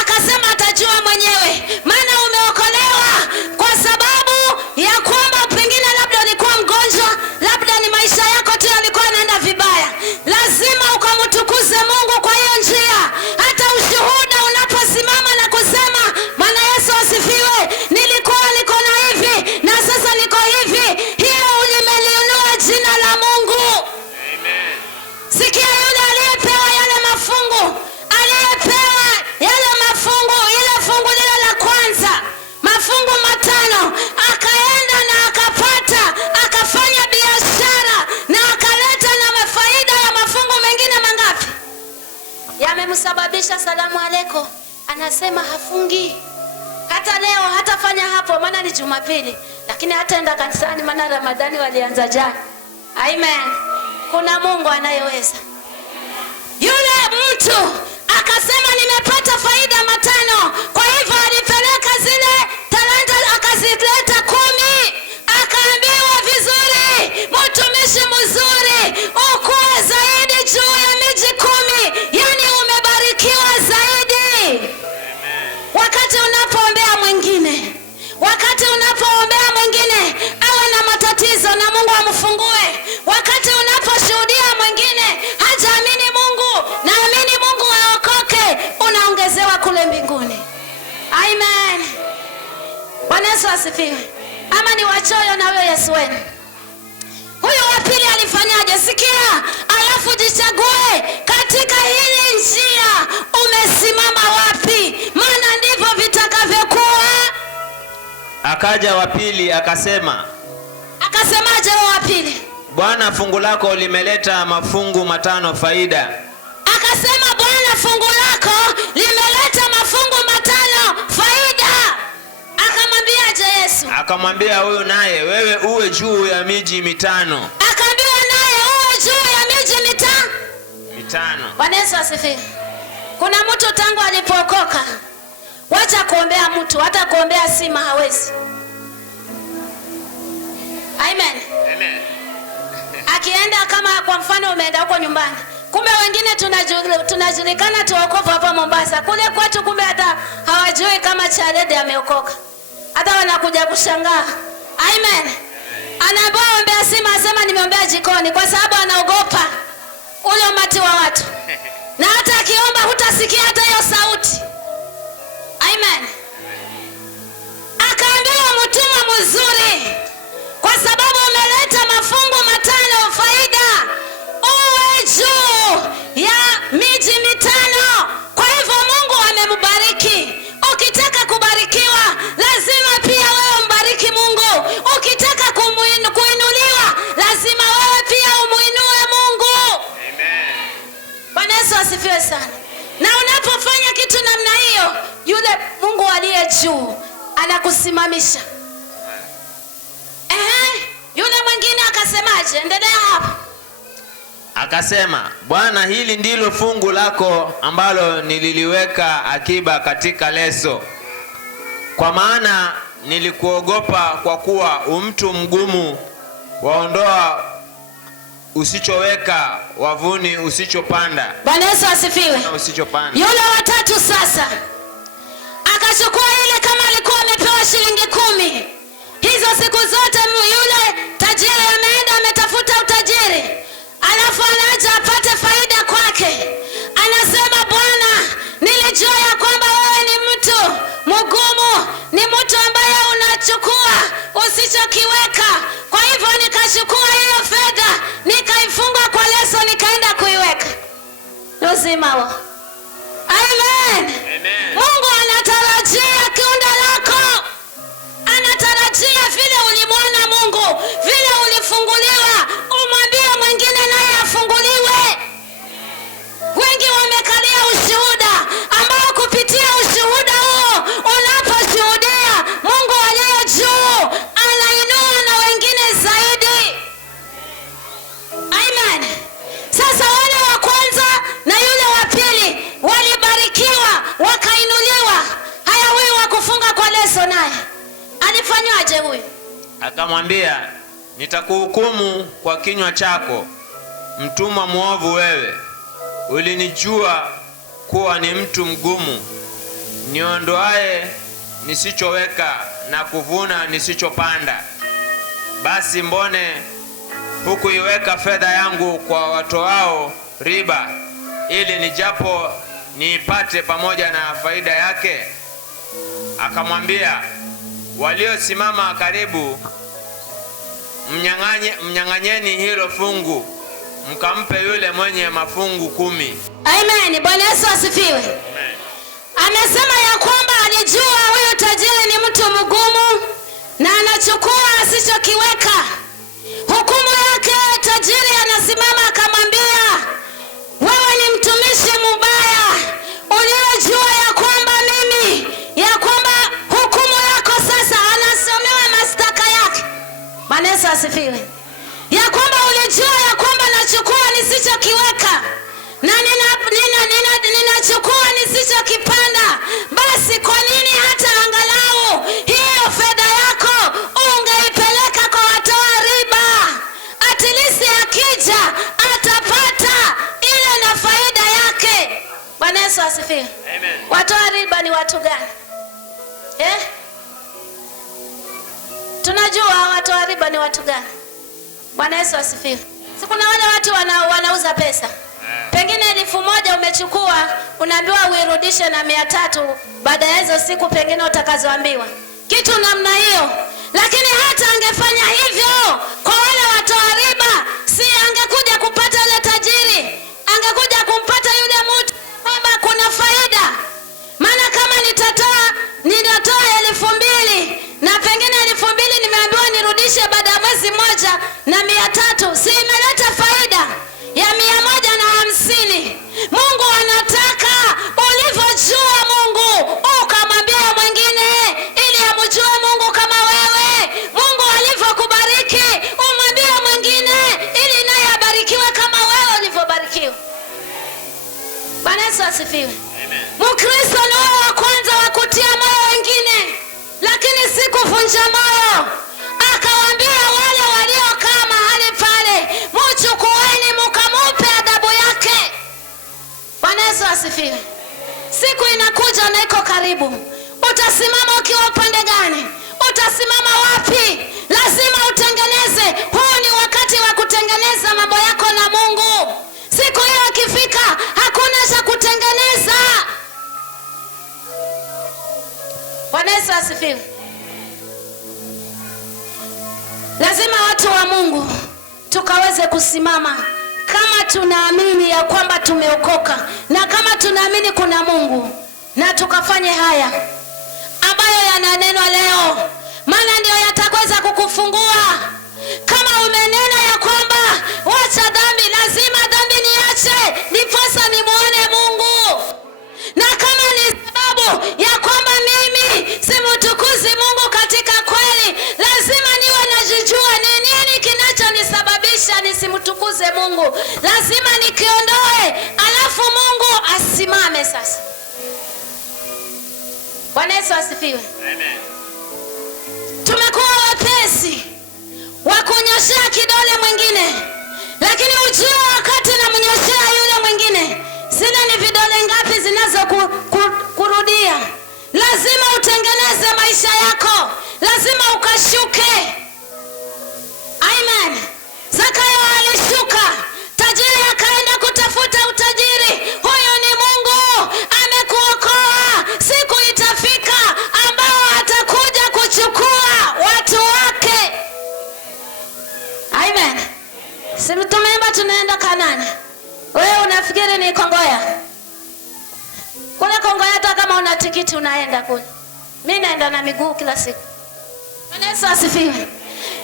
akasema atajua mwenyewe, maana umeokolewa kwa sababu ya kwamba pengine labda ulikuwa mgonjwa, labda ni maisha yako tu yalikuwa yanaenda vibaya. Lazima ukamtukuze Mungu kwa hiyo njia. Hata ushuhuda unaposimama na kusema, Bwana Yesu asifiwe, nilikuwa niko na hivi na sasa niko hivi, hiyo ulimeliinua jina la Mungu. Amen. Sikia yule aliyepewa yale mafungu, aliyepewa yale mafungu, ile fungu lile la kwanza, mafungu 5, akaenda na akapata, akafanya biashara na akaleta na faida ya mafungu mengine mangapi? Yamemsababisha salamu aleko, anasema hafungi. Hata leo hatafanya hapo, maana ni Jumapili, lakini hataenda kanisani, maana Ramadhani walianza jana. Amen. Kuna Mungu anayeweza. Yule mtu akasema nimepata faida 5, kwa hivyo alipeleka zile talanta akazileta 10. Akaambiwa, vizuri mtumishi mzuri, ukuwe zaidi juu ya miji 10, yani umebarikiwa zaidi. Wakati unapoombea mwingine, wakati unapoombea mwingine awe na matatizo na Mungu amfungue, wakati unaposhuhudia mwingine hajaamini Mungu na amini Mungu aokoke, unaongezewa kule mbinguni. Amen. Bwana Yesu asifiwe. Ama ni wachoyo na wewe Yesu wenu. Huyo wa pili alifanyaje? Sikia, alafu jichague katika hili njia, umesimama wapi? Maana ndivyo vitakavyokuwa. Akaja wa pili akasema, Akasemaje wa pili? Bwana, fungu lako limeleta mafungu 5 faida. Akasema, Bwana, fungu lako limeleta mafungu 5 faida. Akamwambiaje Yesu? Akamwambia huyu naye, wewe uwe juu ya miji 5. Akaambiwa naye uwe juu ya miji 5. Bwana Yesu asifiwe. Kuna mtu tangu alipookoka, wacha kuombea mtu, hata kuombea sima hawezi. Amen. Amen. Akienda kama kwa mfano umeenda huko nyumbani, kumbe wengine tunajulikana tuokovu hapa Mombasa, kule kwetu kumbe hata hawajui kama Charedi ameokoka, hata wanakuja kushangaa. Amen. Anaambiwa ombea sima, asema nimeombea jikoni, kwa sababu anaogopa ule umati wa watu, na hata akiomba hutasikia hata hiyo sauti. Amen. Akaambiwa, mtumwa mzuri, kwa sababu umeleta mafungu 5 faida, uwe juu ya miji 5. Kwa hivyo Mungu amembariki. Ukitaka kubarikiwa, lazima pia wewe mbariki Mungu. Ukitaka kuinuliwa, lazima wewe pia umuinue Mungu. Amen. Bwana Yesu asifiwe sana. Na unapofanya kitu namna hiyo, yule Mungu aliye juu anakusimamisha. Yule mwingine akasemaje? Endelea hapo. Akasema, Bwana, hili ndilo fungu lako ambalo nililiweka akiba katika leso, kwa maana nilikuogopa, kwa kuwa umtu mgumu, waondoa usichoweka, wavuni usichopanda. Bwana Yesu asifiwe. Usichopanda. Yule wa 3 sasa akachukua ile, kama alikuwa amepewa shilingi 10. Hizo siku zote yule tajiri ameenda ametafuta utajiri, alafu anaja apate faida kwake. Anasema, Bwana, nilijua ya kwamba wewe ni mtu mgumu, ni mtu ambaye unachukua usichokiweka, kwa hivyo nikachukua hiyo fedha nikaifunga kwa leso nikaenda kuiweka. Uzima huo. Amen. Amen. Mungu anatarajia kiunda lako. Anatarajia vile ulimwona Mungu, vile ulifunguliwa, umwambie mwingine naye afunguliwe. Wengi wamekalia ushuhuda ambao kupitia ushuhuda huo unaposhuhudia Mungu aliye juu anainua na wengine zaidi. Amen. Sasa wale wa kwanza na yule wa pili walibarikiwa wakainuliwa. Haya, huyu wa kufunga kwa leso naye alifanywaje huyu? Akamwambia, nitakuhukumu kwa kinywa chako, mtumwa mwovu wewe. Ulinijua kuwa ni mtu mgumu, niondoaye nisichoweka na kuvuna nisichopanda. Basi mbone hukuiweka fedha yangu kwa watoao riba, ili nijapo niipate pamoja na faida yake? Akamwambia, waliosimama karibu mnyang'anyeni hilo fungu, mkampe yule mwenye mafungu 10. Amen. Bwana Yesu asifiwe. Amen. Amesema ya kwamba alijua huyu tajiri ni mtu mgumu na anachukua asichokiweka. Hukumu yake, tajiri anasimama akamwambia, wewe ni mtumishi mbaya uliyejua ya kwamba mimi, ya kwamba hukumu yako sasa. Anasomewa mashtaka yake. Bwana Yesu asifiwe. Ya kwamba ulijua ya kwamba nachukua nisichokiweka na ninachukua nisichokipanda. Basi kwa nini hata angalau hiyo fedha yako ungeipeleka kwa watoa riba? At least akija atapata ile na faida yake. Bwana Yesu asifiwe. Amen. Watoa riba ni watu gani? Tunajua watoa riba ni watu gani? Bwana Yesu asifiwe. Si kuna wale watu wanauza pesa. Pengine 1,000 umechukua, unaambiwa uirudishe na 300 baada ya hizo siku pengine utakazoambiwa. Kitu namna hiyo. Lakini hata angefanya hivyo kwa wale watoa riba, si angekuja kupata yule tajiri, angekuja kumpata yule mtu kwamba kuna faida. Maana kama nitatoa 2,000 na pengine 2,000 nimeambiwa nirudishe baada ya mwezi mmoja na 300, si imeleta faida ya 150. Mungu anataka ulivyojua Mungu ukamwambia mwingine ili amjue Mungu kama wewe. Mungu alivyokubariki umwambie mwingine ili naye abarikiwe kama wewe ulivyobarikiwa. Bwana Yesu asifiwe. Amen. Mkristo ni wao wa kwanza wa kutia moyo wengine, lakini si kuvunja moyo. Akawaambia wale waliokaa mahali pale, mchukueni mkamupe adabu yake. Bwana Yesu asifiwe. Siku inakuja na iko karibu. Utasimama ukiwa upande gani? Utasimama wapi? Lazima utengeneze. Huu ni wakati wa kutengeneza mambo yako na Mungu. Siku hiyo ikifika, hakuna cha kutengeneza. Bwana Yesu asifiwe. Lazima watu wa Mungu tukaweze kusimama kama tunaamini ya kwamba tumeokoka na kama tunaamini kuna Mungu, na tukafanye haya ambayo yananenwa leo, maana ndio yataweza kukufungua. Kama umenena ya kwamba wacha dhambi, lazima dhambi niache ndiposa nimuone Mungu. Na kama ni sababu ya kwamba mimi simtukuzi Mungu katika kweli, lazima niwe najijua ni nini kinachonisababisha nisimtukuze Mungu. Lazima nikiondoe, alafu Mungu asimame sasa. Bwana Yesu asifiwe. Amen. Tumekuwa wepesi wa kunyoshea kidole mwingine, lakini ujue wakati namnyoshea yule mwingine, zile ni vidole ngapi zinazokurudia? Lazima utengeneze maisha yako, lazima ukashuke. Amen. Zakayo alishuka, tajiri akaenda kutafuta utajiri. Huyo ni Mungu amekuokoa. Siku itafika ambao atakuja kuchukua watu wake. tumeimba tunaenda Kanani. Wewe unafikiri ni Kongoya? Kule Kongoya hata kama una tikiti unaenda kule. Mimi naenda na miguu kila siku. Bwana Yesu asifiwe.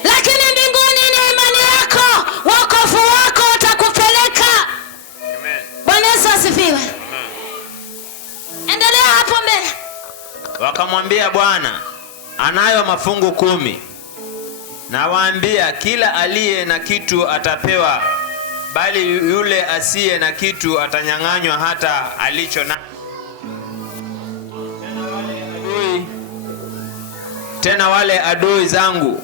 Lakini mbinguni ni imani yako, wokovu wako utakupeleka. Amen. Bwana Yesu asifiwe. Endelea hapo mbele. Wakamwambia, Bwana anayo mafungu 10. Na waambia, kila aliye na kitu atapewa, bali yule asiye na kitu atanyang'anywa hata alicho na. Tena wale adui zangu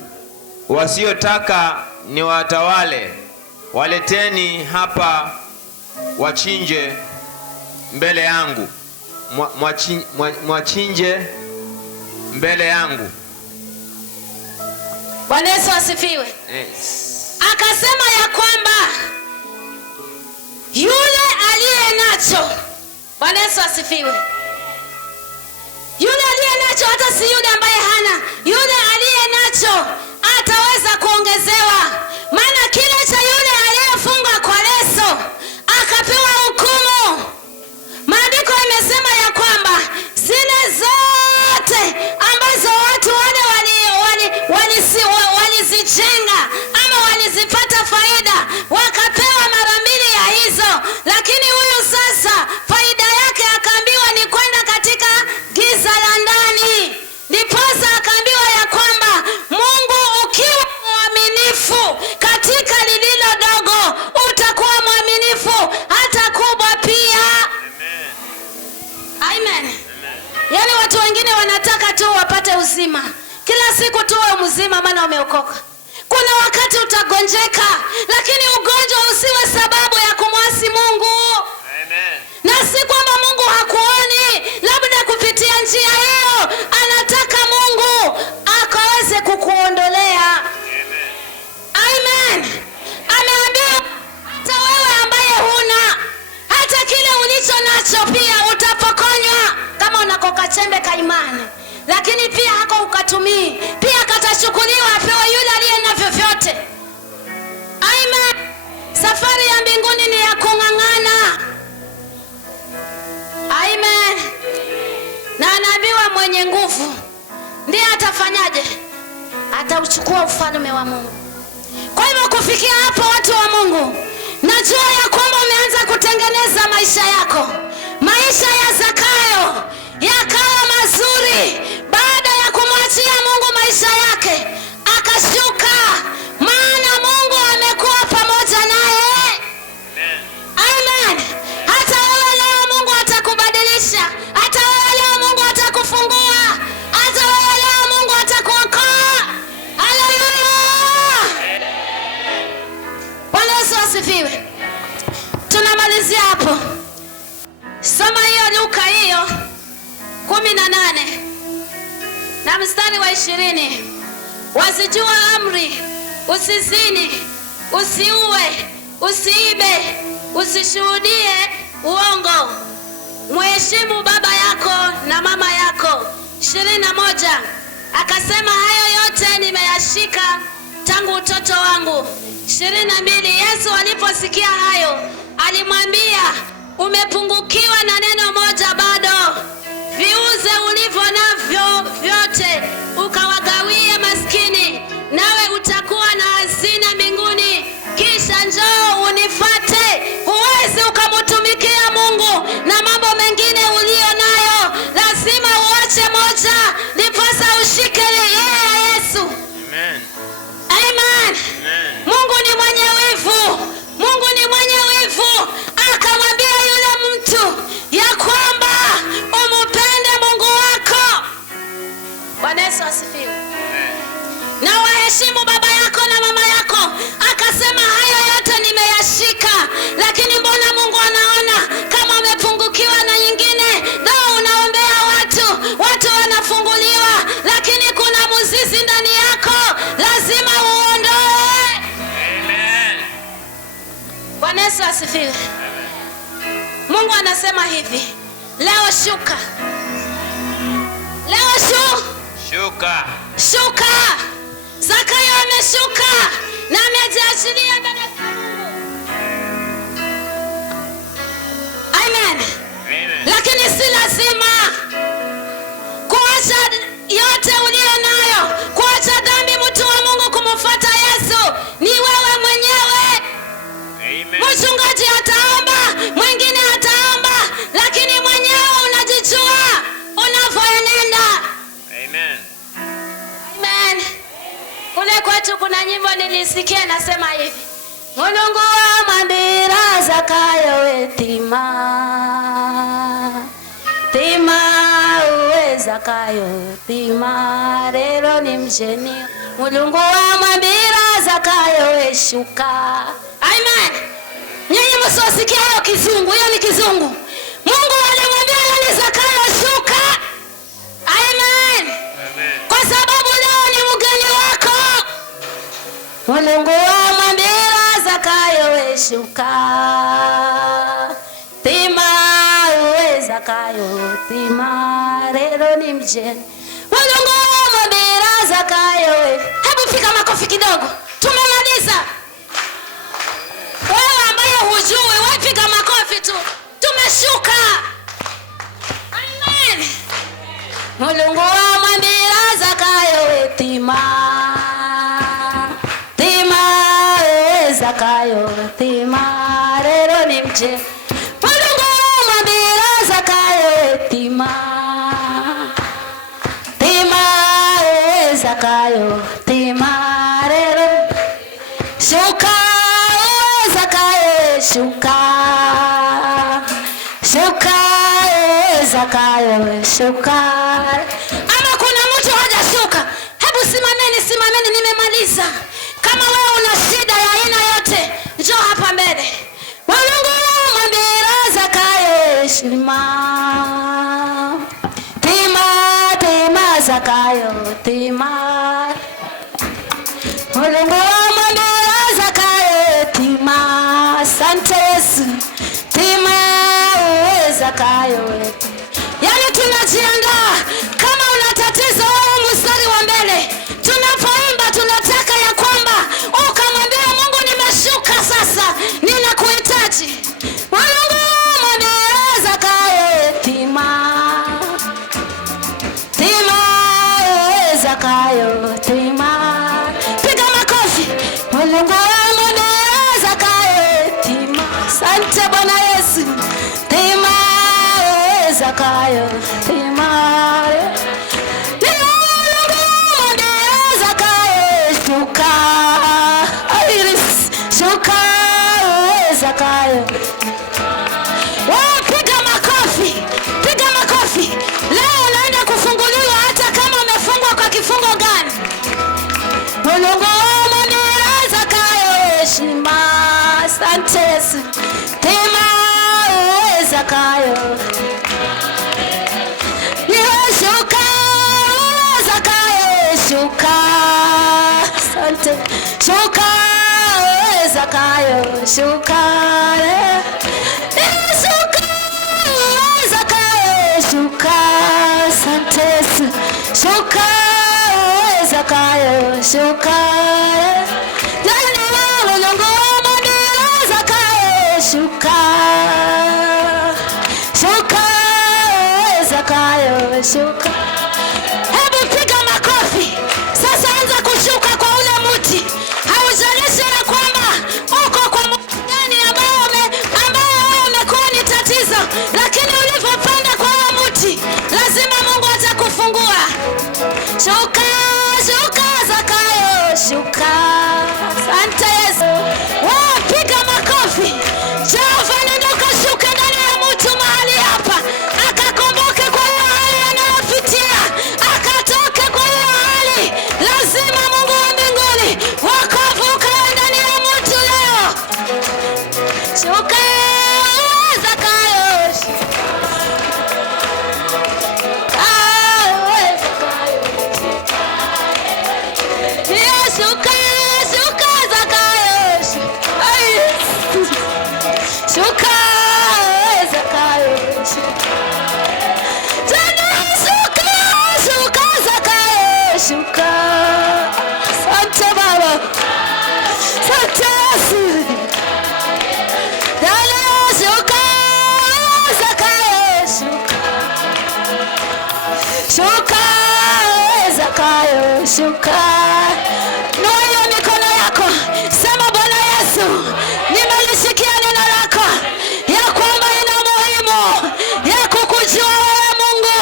wasiotaka ni watawale, waleteni hapa wachinje mbele yangu. Mwachinje mbele yangu. Bwana Yesu asifiwe. Yes. Akasema ya kwamba yule aliye nacho, Bwana Yesu asifiwe, yule aliye nacho, hata si yule ambaye hana, yule aliye nacho ataweza kuongezewa. Maana kile cha yule aliyefunga kwa leso akapewa hukumu. Maandiko imesema ya kwamba zile zote ambazo watu wale walizijenga ama walizipata faida wakapewa mara 2 ya hizo, lakini huyu sasa faida yake akaambiwa ni kwenda katika giza la ndani. Ndiposa akaambiwa ya kwamba Mungu ukiwa mwaminifu katika lililo dogo utakuwa mwaminifu hata kubwa pia. Amen. Yaani watu wengine wanataka tu wapate uzima. Kila siku tuwe mzima maana umeokoka. Kuna wakati utagonjeka, lakini ugonjwa usiwe sababu ya kumwasi Mungu. Amen. Na si kwamba Mungu hakuoni, labda kupitia njia hiyo anataka Mungu akaweze kukuondolea. Amen. Amen. Ameambia hata wewe ambaye huna, hata kile ulicho nacho pia utapokonywa. Kama unakoka chembe ka imani, lakini pia hako ukatumii, pia katachukuliwa apewe yule aliye navyo vyote. Amen. Safari ya mbinguni ni ya kung'ang'ana. Amen. Na anaambiwa mwenye nguvu ndiye atafanyaje? Atauchukua ufalme wa Mungu. Kwa hivyo kufikia hapo, watu wa Mungu, najua ya kwamba umeanza kutengeneza maisha yako. Maisha ya Zakayo yakawa mazuri baada ya kumwachia Mungu maisha yake, akashuka, maana Mungu amekuwa pamoja naye. Amen. Hata wewe leo Mungu atakubadilisha, hata wewe leo Mungu atakufungua, hata wewe leo Mungu atakuokoa. Haleluya. Bwana Yesu asifiwe. Tunamalizia hapo. Soma hiyo Luka hiyo 18 na mstari wa 20. Wazijua amri: usizini, usiue, usiibe, usishuhudie uongo, mheshimu baba yako na mama yako. 21. Akasema, hayo yote nimeyashika tangu utoto wangu. 22. Yesu aliposikia hayo alimwambia, umepungukiwa na neno moja bado. Viuze ulivyo navyo vyote ukawagawie maskini, nawe utakuwa na hazina mbinguni. Kisha njoo unifuate. Huwezi ukamtumikia Mungu na mambo mengine ulio nayo. Lazima uache moja, ndiposa ushike yeye Yesu. Amen. Amen. Amen. Mungu ni mwenye wivu. Mungu ni mwenye wivu. Akamwambia yule mtu ya kwamba umupende Mungu wako. Bwana Yesu asifiwe. Na waheshimu baba yako na mama yako. Akasema, hayo yote nimeyashika. Lakini mbona Mungu anaona kama umepungukiwa na nyingine? Ndio unaombea watu wanafunguliwa, lakini kuna mzizi ndani yako, lazima uondoe. Amen. Bwana Yesu asifiwe. Mungu anasema hivi, leo shuka. Leo Shuka. shuka. Zakayo ameshuka na amejiachilia mbele za Mungu. uzima, kuacha yote uliyo nayo, kuacha dhambi, mtu wa Mungu, kumfuata Yesu ni wewe mwenyewe. Amen. Mchungaji ataomba, mwingine ataomba, lakini mwenyewe unajijua unavyoenenda. Amen. Amen. Kule kwetu kuna nyimbo nilisikia nasema hivi: Mulungu wa mambira Zakayo wetima, tima uwe Zakayo tima, rero ni mjeni. Mulungu wa mambira Zakayo weshuka. Amen. Nyinyi msiosikia hiyo kizungu, hiyo ni kizungu. Mungu alimwambia nani? Zakayo shuka. Amen. Kwa sababu leo ni mgeni wako. Mulungu wa mambira Zakayo weshuka, tima uwe Zakayo tima, rero ni mjeni. Mulungu wa mambira Zakayo we. Hebu fika makofi kidogo. Tumemaliza. Wewe ambaye hujui, wewe piga makofi tu. Tumeshuka. Amen. Mulungu wa mambira Zakayo wetima, tima uwe Zakayo tima, rero ni mje. Mulungu wa mambira Zakayo wetima, tima uwe Zakayo tima, rero shuka uwe Zakayo shuka, shuka uwe Zakayo shuka. Ama kuna mtu hajashuka? Hebu simameni, nimemaliza. Kama wewe una shida ya aina yote, njoo hapa mbele. Mulungu wa mambira Zakayo shima, tima Zakayo tima, Mulungu wa mambira Zakayo tima. Asante Yesu. Tima uwe Zakayo. Yani tunajiandaa. Kama una tatizo wewe mstari wa mbele, tunapoimba tunataka ya kwamba ukamwambia Mungu, nimeshuka sasa, ninakuhitaji. Mulungu wa mambira Zakayo tima, tima uwe Zakayo tima. Piga makofi. Mulungu wa mambira Zakayo tima. Asante Bwana Yesu. Tima uwe Zakayo tima, ni Mulungu wa mambira Zakayo shuka. Iris shuka uwe Zakayo. Wewe piga makofi, piga makofi. Leo unaenda kufunguliwa hata kama umefungwa kwa kifungo gani. Mulungu wa mambira Zakayo shima. Asante Yesu. Tima uwe Zakayo. Shuka uwe Zakayo shuka. Asante. Shuka uwe Zakayo shuka. Shuka uwe Zakayo shuka. Asante Yesu. Shuka uwe Zakayo shuka. Mulungu wa mambira Zakayo shuka, shuka uwe Zakayo shuka. Hebu piga makofi. Sasa anza kushuka kwa ule mti. Haujalishi ya kwamba uko kwa mti gani ambao umekuwa ni tatizo, lakini ulivyopanda kwa ule mti, lazima Mungu atakufungua. Shuka, shuka Zakayo shuka. Asante Yesu. Wewe piga makofi. Jehova nenda kashuka ndani ya mtu mahali hapa, akakumbuke kwa hiyo hali anayopitia, akatoke kwa hiyo hali. Lazima Mungu wa mbinguni wokovu ukae ndani ya mtu leo. Shuka uwe Zakayo. Uwe Zakayo. Shuka, shuka Zakayo. Shuka uwe Zakayo. Tena shuka, shuka Zakayo shuka. Asante Baba. Asante Yesu. Tena shuka uwe Zakayo shuka. shuka. Inua hiyo mikono yako, sema Bwana Yesu, nimelisikia neno lako ya kwamba ina muhimu ya kukujua wewe Mungu,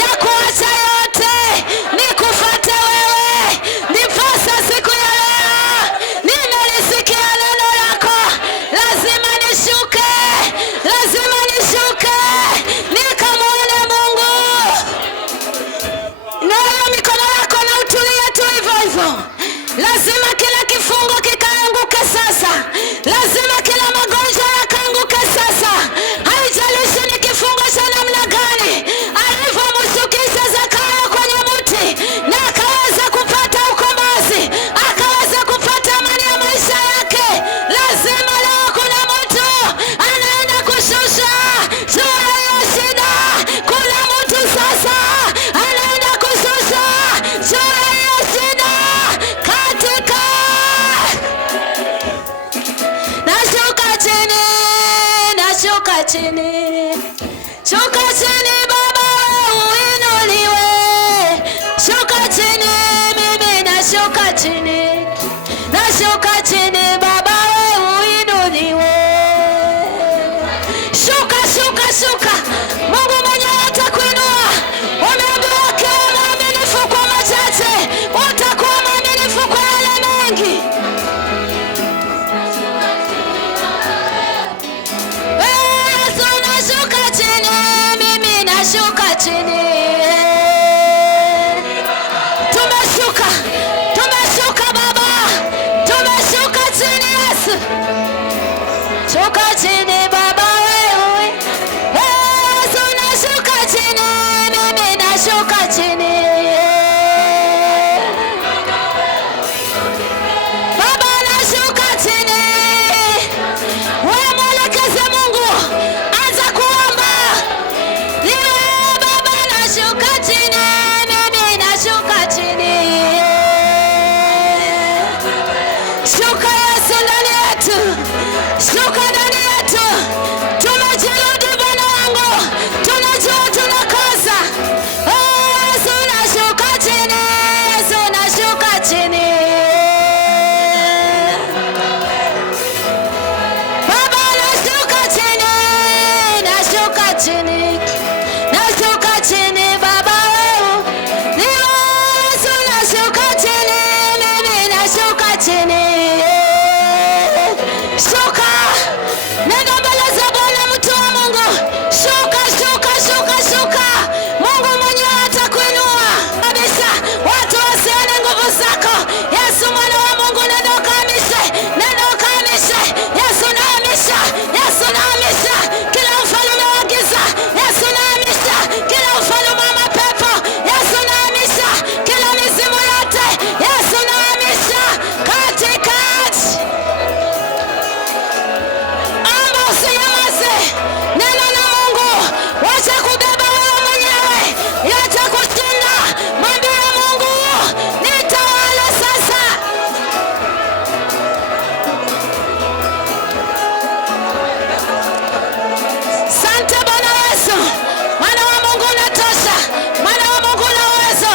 ya kuacha yote nikufuate wewe. Ndiposa siku ya leo nimelisikia neno lako, lazima nishuke, lazima nishuke nikamwone Mungu. Inua mikono yako na utulie tu hivyo hivyo. Lazima kila kifungo kikaanguke sasa, lazima kila magonjwa yakaanguke sasa. Haijalishi ni kifungo cha namna gani, alivyomshukisha Zakayo kwenye mti na akaweza kupata ukombozi, akaweza kupata amani ya maisha yake. Lazima leo kuna mtu anaenda kushusha juu ya hiyo shida. Kuna mtu sasa anaenda kushusha juu ya hiyo shida katika nashuka chini, nashuka chini, shuka chini Baba uinuliwe. Shuka chini, mimi nashuka chini, nashuka chini Baba uinuliwe. Shuka, shuka, shuka. Mungu mwenyewe atakuinua. Umeambiwa ukiwa mwaminifu kwa machache, utakuwa mwaminifu kwa yale mengi. Yesu nashuka chini, mimi nashuka chini. Tumeshuka, tumeshuka Baba, tumeshuka chini Yesu. Shuka chini Baba wewe. Yesu nashuka chini, mimi nashuka chini. Baba nashuka chini. Wewe mwelekeze Mungu, anza kuomba. Niwe Baba nashuka chini, mimi nashuka chini. Shuka Yesu ndani yetu, shuka ndani yetu. Tumejirudi Bwana wangu, tunajua tunakosa. Yesu nashuka chini, Yesu nashuka chini. Baba nashuka chini, nashuka chini, nashuka chini Baba wewe. Niwe Yesu nashuka chini, mimi nashuka chini. Shuka, nenda mbele za Bwana mtu wa Mungu. Shuka, shuka, shuka, shuka. Mungu mwenyewe atakuinua kabisa. Watu wasione nguvu zako. Yesu mwana wa Mungu, nenda ukahamishe, nenda ukahamishe. Yesu nahamisha, Yesu nahamisha kila ufalme wa giza. Yesu nahamisha kila ufalme wa mapepo. Yesu nahamisha kila mizimu yote. Yesu nahamisha katikati. Amba usinyamaze, nena na Mungu. Wacha kubeba wewe mwenyewe, yatakushinda. Mwambie Mungu, nitawale sasa. Sante Bwana Yesu, mwana wa Mungu unatosha, mwana wa Mungu una uwezo.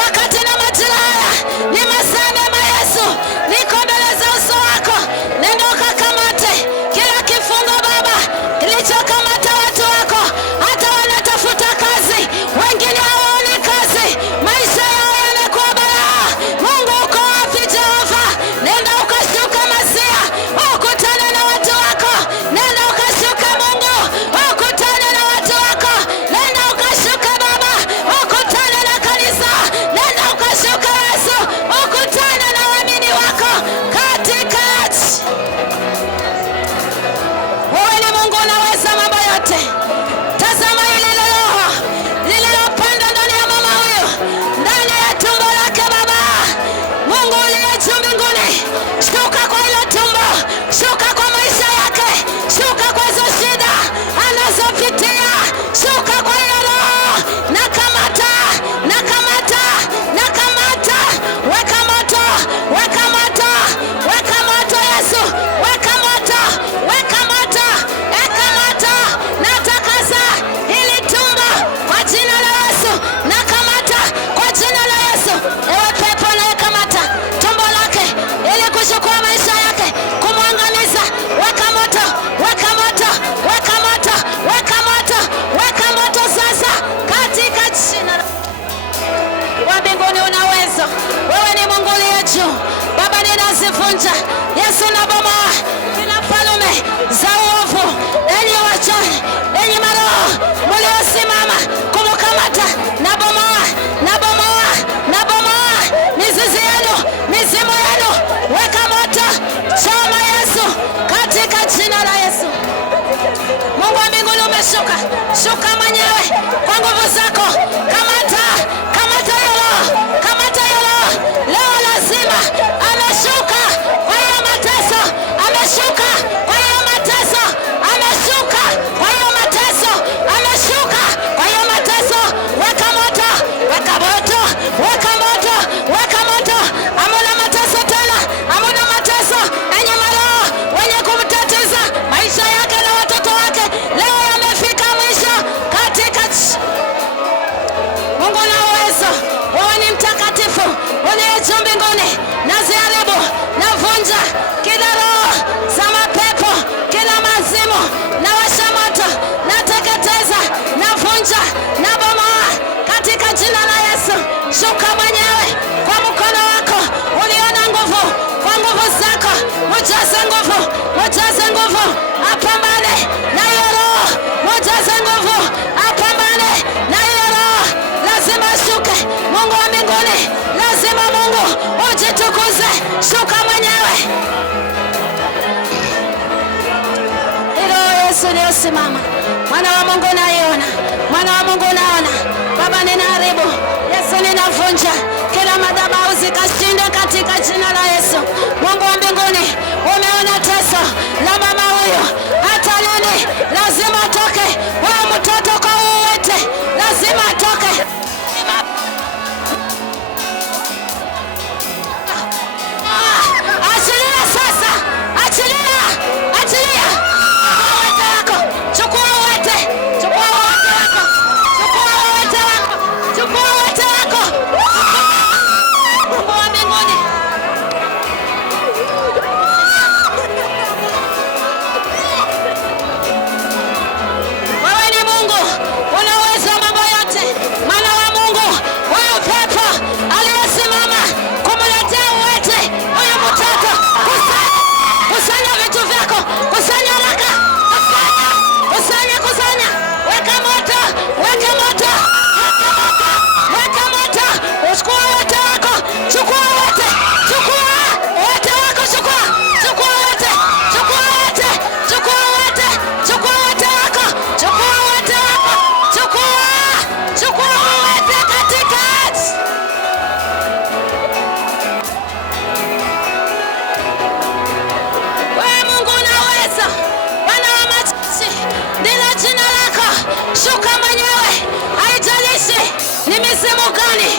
Wakati na majira haya ni masaa mema Yesu, niko mbele za uso wako. Nenda ukakamate kila kifungo Baba kilichokamata watu wako, hata wanatafuta kazi, wengine hawaoni kazi, maisha yao yamekuwa balaa. Mungu uko wapi Jehova? Nenda ukashuka Masia, ukutane na watu wako. Nenda ukashuka Mungu, ukutane na watu wako. Nenda ukashuka Baba, ukutane na kanisa. Nenda ukashuka Yesu, ukutane na waamini wako katikati. Wewe ni Mungu, unaweza mambo yote. Tazama ile roho lililopanda ndani ya mama huyu, ndani ya tumbo lake Baba. Mungu uliye juu mbinguni, shuka kwa ile tumbo, shuka kwa maisha yake, shuka kwa hizo shida anazopitia, shuka kwa ile roho. Nakamata, nakamata, nakamata. Weka moto, weka moto, weka moto Yesu, weka moto, weka moto, weka moto. Nataka nazivunja. Yesu, nabomoa kila falme za uovu. Enyi wachawi, enyi maroho mliosimama kumkamata, nabomoa, nabomoa, nabomoa mizizi yenu, mizimu yenu, weka moto, choma Yesu, katika jina la Yesu. Mungu wa mbinguni umeshuka, shuka mwenyewe kwa nguvu zako. Kamata, kamata yolo, kamata yolo. Leo lazima ameshuka kwa hiyo mateso, ameshuka kwa hiyo mateso, ameshuka kwa hiyo mateso, ameshuka kwa hiyo mateso. Weka moto, weka moto, weka moto, weka moto. Hamuna mateso tena, hamuna mateso. Enye maroho wenye kumtatiza maisha yake na watoto wake, leo yamefika mwisho katika Mungu na uwezo. Wewe ni mtakatifu uliye juu mbinguni. Naziharibu, navunja kila roho za mapepo, kila mazimu, na washa moto, nateketeza, navunja, nabomoa katika jina la Yesu. Shuka mwenyewe kwa mkono wako ulio na nguvu, kwa nguvu zako mujaze nguvu, mujaze nguvu, apambane na hiyo roho, mujaze nguvu, apambane na hiyo roho. Lazima shuke Mungu wa mbinguni, lazima Mungu ujitukuze. Shuka mwenyewe. Hilo Yesu aliyosimama, mwana wa Mungu naiona, mwana wa Mungu naona. Baba, ninaharibu Yesu, ninavunja kila madhabahu zikashinde katika jina la Yesu. Mungu wa mbinguni, umeona teso la mama huyo, hata lini? Lazima atoke huyo mtoto kwa uwete, lazima atoke. Achilia sasa, achilia, achilia uwete wako, chukua uwete, chukua uwete wako, chukua uwete wako, chukua uwete wako. Mungu wa mbinguni, wewe ni Mungu, unaweza mambo yote. Mwana wa Mungu, huyu pepo aliyesimama kumletea uwete huyu mtoto, kusanya, kusanya vitu vyako, kusanya haraka, kusanya, kusanya, kusanya. Weka moto, weka moto, weka moto, weka moto. Uchukua uwete wako, chukua uwete, chukua uwete wako, chukua, chukua uwete, chukua uwete, chukua uwete, chukua uwete wako, chukua uwete wako, chukua, chukua uwete katika wewe. Mungu unaweza, Bwana wa majeshi, ndilo jina lako. Shuka mwenyewe, haijalishi ni mizimu gani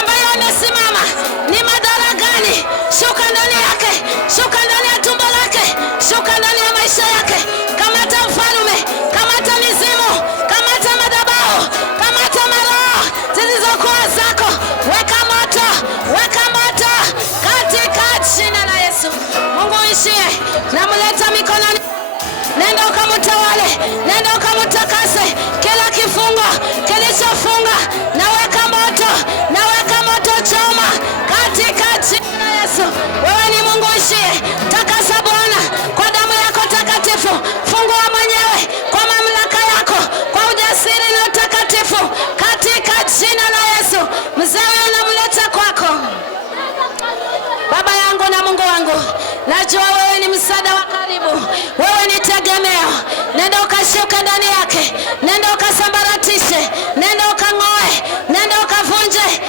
ambayo amesimama, ni madhara gani. Shuka ndani yake, shuka ndani ya tumbo lake, shuka ndani ya maisha yake. Kamata mfalme, kamata mizimu, kamata madhabahu, kamata maroho zilizokuwa zako. Weka moto, weka moto katika jina la Yesu. Mungu uishie, namleta mikononi. Nenda ukamutawale, nenda ukamutakase kila kifungo kilichofunga. Naweka moto, naweka moto, choma katika jina la Yesu. Wewe ni Mungu uishie. Takasa Bwana kwa damu yako takatifu. Fungua mwenyewe kwa mamlaka yako, kwa ujasiri na utakatifu katika jina la Yesu. Mzee huyu namleta kwako. Baba yangu na Mungu wangu, najua wewe ni msaada wa karibu, wewe ni tegemeo. Nenda ukashuka ndani yake, nenda ukasambaratishe, nenda ukang'oe, nenda ukavunje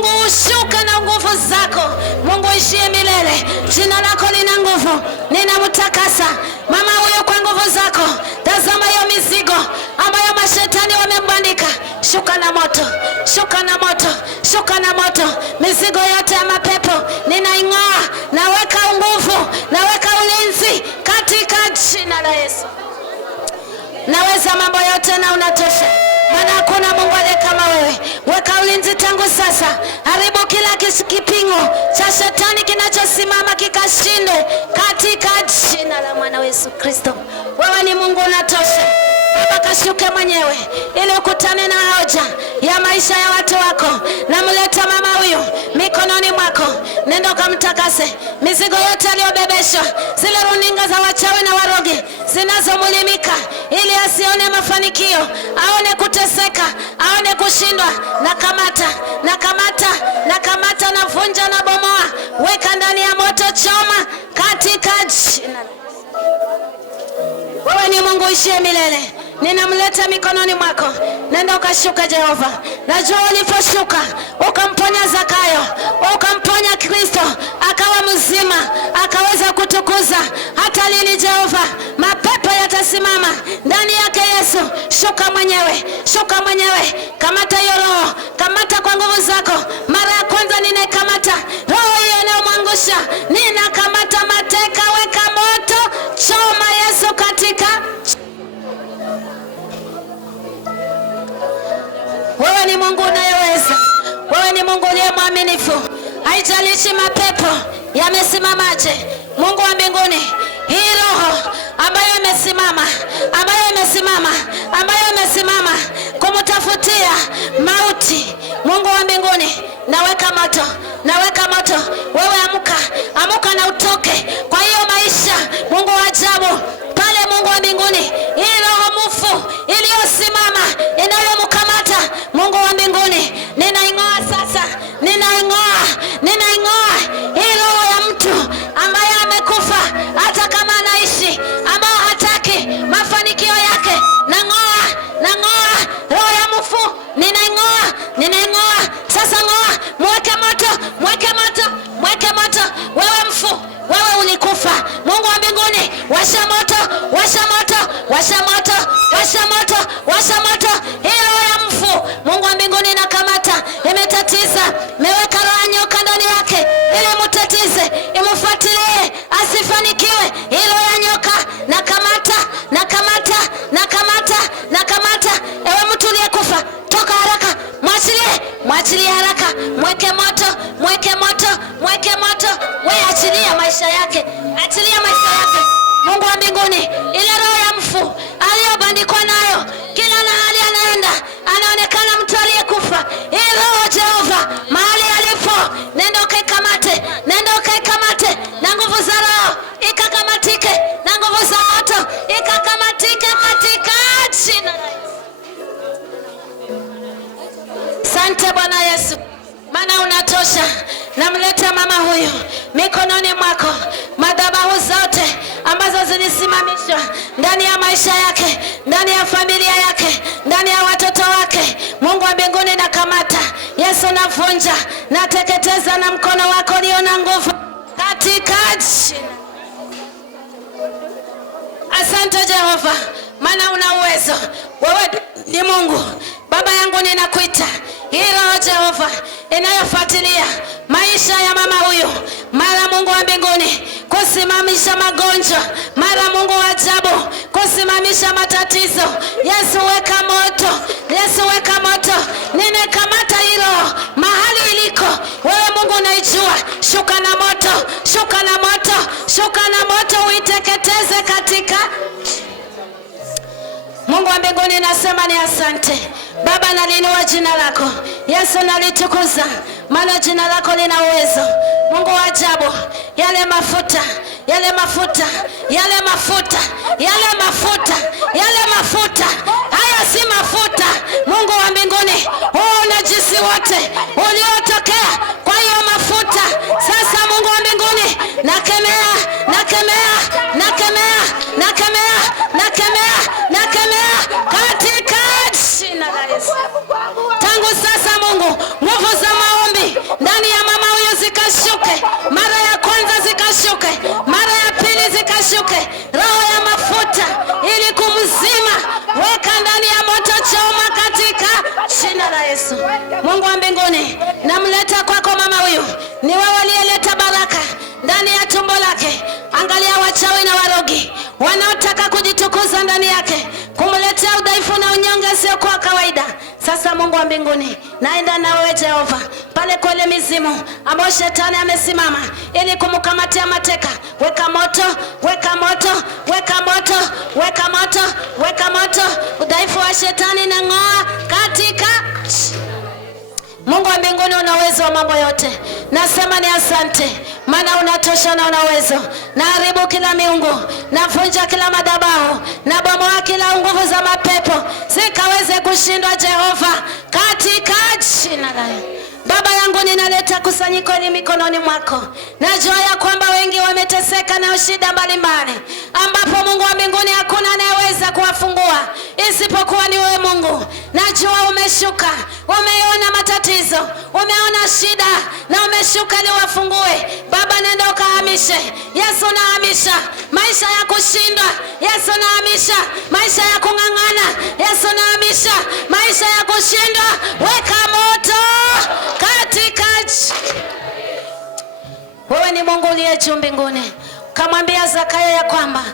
Mungu ushuka na nguvu zako. Mungu ishie milele, jina lako lina nguvu. Ninamtakasa mama huyo kwa nguvu zako. Tazama hiyo mizigo ambayo mashetani wamembandika. Shuka na moto, shuka na moto, shuka na moto. Mizigo yote ya mapepo ninaing'oa, naweka nguvu, naweka ulinzi katika jina la Yesu. Naweza mambo yote na unatosha, maana hakuna Mungu aliye kama wewe. Weka ulinzi tangu sasa, haribu kila kipingo cha shetani kinachosimama kikashinde katika jina la mwana Yesu Kristo. Wewe ni Mungu, unatosha. Baba, kashuke mwenyewe ili ukutane na hoja ya maisha ya watu wako. Namleta mama huyu mikononi mwako, nenda kamtakase mizigo yote aliyobebeshwa, zile runinga za wachawi na warogi zinazomulimika, ili asione mafanikio, aone kuteseka, aone kushindwa. Na kamata, na kamata, na kamata, na vunja na bomoa, weka ndani ya moto, choma katika jina. Wewe ni Mungu ishie milele. Ninamleta mikononi mwako, nenda ukashuka Jehova. Najua uliposhuka ukamponya Zakayo, ukamponya Kristo akawa mzima, akaweza kutukuza. Hata lini Jehova mapepo yatasimama ndani yake Yesu? Shuka mwenyewe, shuka mwenyewe. Kamata hiyo roho, kamata kwa nguvu zako. Mara ya kwanza ninaikamata roho hiyo inayomwangusha, ninakamata mateka, weka moto, choma Yesu katika. Wewe ni Mungu unayeweza, wewe ni Mungu uliye mwaminifu. Haijalishi mapepo yamesimamaje, Mungu wa mbinguni, hii roho ambayo imesimama, ambayo imesimama kumtafutia mauti, Mungu wa mbinguni, naweka moto, naweka moto. Wewe amuka, amuka na utoke kwa hiyo maisha, Mungu wa ajabu pale. Mungu wa mbinguni, hii roho mufu iliyosimama inayomkamata, Mungu wa mbinguni, ninaing'oa sasa, ninaing'oa, ninaing'oa hii roho ya mtu ambaye amekufa, hata kama anaishi, ambao hataki mafanikio yake. Nang'oa, nang'oa roho ya mfu, ninaing'oa, ninaing'oa sasa. Ng'oa, mweke moto, mweke moto, mweke moto. Wewe mfu, wewe ulikufa. Mungu wa mbinguni, washa moto, washa moto, washa moto, washa moto, washa moto. Hii roho ya mfu, Mungu wa mbinguni, nakamata, imetatiza, meweka roho ya nyoka ndani yake ili mutatize, imufuatilie, asifanikiwe. Hii roho ya nyoka nakamata, nakamata, nakamata, nakamata. Ewe mtu uliyekufa, toka haraka, mwachilie, mwachilie haraka. Mweke moto, mweke moto, mweke moto. Wewe achilia maisha yake, achilia maisha yake. Mungu wa mbinguni, ile roho ya mfu aliyobandikwa nayo, kila mahali anaenda anaonekana mtu aliyekufa. Hii roho Jehova, mahali alipo, nenda ukaikamate, nenda ukaikamate, na nguvu za roho ikakamatike, na nguvu za moto ikakamatike katika jina la Yesu. Asante Bwana Yesu, maana unatosha. Namleta mama huyu mikononi mwako, madhabahu zote ambazo zilisimamishwa ndani ya maisha yake, ndani ya familia yake, ndani ya watoto wake, Mungu wa mbinguni, nakamata Yesu, navunja, nateketeza na mkono wako ulio na nguvu katika jina. Asante Jehova, maana una uwezo. Wewe ni Mungu. Baba yangu, ninakuita hii roho Jehova inayofuatilia maisha ya mama huyu, mara Mungu wa mbinguni kusimamisha magonjwa, mara Mungu wa ajabu kusimamisha matatizo. Yesu weka moto, Yesu weka moto. Ninakamata hilo mahali iliko, wewe Mungu unaijua. Shuka na moto, shuka na moto, shuka na moto, uiteketeze katika. Mungu wa mbinguni, nasema ni asante Baba, naliinua jina lako Yesu, nalitukuza, maana jina lako lina uwezo. Mungu wa ajabu, yale mafuta, yale mafuta, yale mafuta, yale mafuta, yale mafuta, haya si mafuta. Mungu wa mbinguni, huu unajisi wote uliotokea kwa hiyo mafuta sasa, Mungu wa mbinguni, nakemea, nakemea, nakemea, nakemea, nakemea, nakemea katika jina la Yesu. Tangu sasa Mungu, nguvu za maombi Mungu wa mbinguni, namleta kwako mama huyu. Ni wewe aliyeleta baraka ndani ya tumbo lake. Angalia wachawi na warogi wanaotaka kujitukuza ndani yake, kumletea udhaifu na unyonge sio kwa kawaida. Sasa Mungu wa mbinguni, naenda na wewe Jehova pale kwenye mizimu ambao shetani amesimama ili kumkamatia mateka. Weka moto, weka moto, weka moto, weka moto, weka moto. Udhaifu wa shetani na ng'oa katika Mungu wa mbinguni, una uwezo wa mambo yote. Nasema ni asante, maana unatosha na una uwezo. Naharibu kila miungu, navunja kila madhabahu, nabomoa kila nguvu za mapepo zikaweze kushindwa Jehova, katika jina la Baba yangu. Ninaleta kusanyiko hili mikononi mwako. Najua ya kwamba wengi wameteseka na shida mbalimbali, ambapo Mungu wa mbinguni hakuna anayeweza kuwafungua isipokuwa ni wewe Mungu. Najua umeshuka, umeona matatizo, umeona shida na umeshuka ili wafungue. Baba, nenda ukahamishe. Yesu, nahamisha maisha ya kushindwa. Yesu, nahamisha maisha ya kung'ang'ana. Yesu, nahamisha maisha ya kushindwa. Weka moto katika wewe ni Mungu uliye juu mbinguni. Kamwambia Zakayo ya kwamba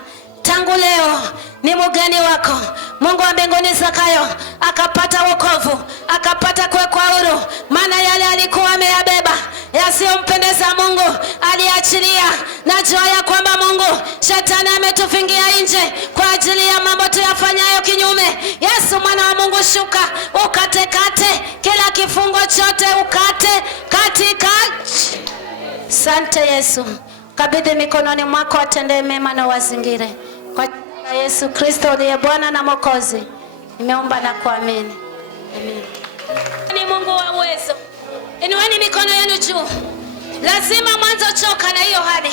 tangu leo ni mgeni wako. Mungu wa mbinguni, Zakayo akapata wokovu, akapata kuwekwa huru, maana yale alikuwa ameyabeba yasiyompendeza Mungu aliachilia. Najua ya kwamba Mungu, shetani ametufingia nje kwa ajili ya mambo tuyafanyayo kinyume. Yesu mwana wa Mungu, shuka ukatekate kila kifungo chote, ukate katika. Sante Yesu, kabidhi mikononi mwako, atendee mema na wazingire. Kwa jina la Yesu Kristo uliye Bwana na Mwokozi, nimeomba na kuamini. Amen. Ni Mungu wa uwezo. Inueni mikono yenu juu. Lazima mwanzo choka na hiyo hali.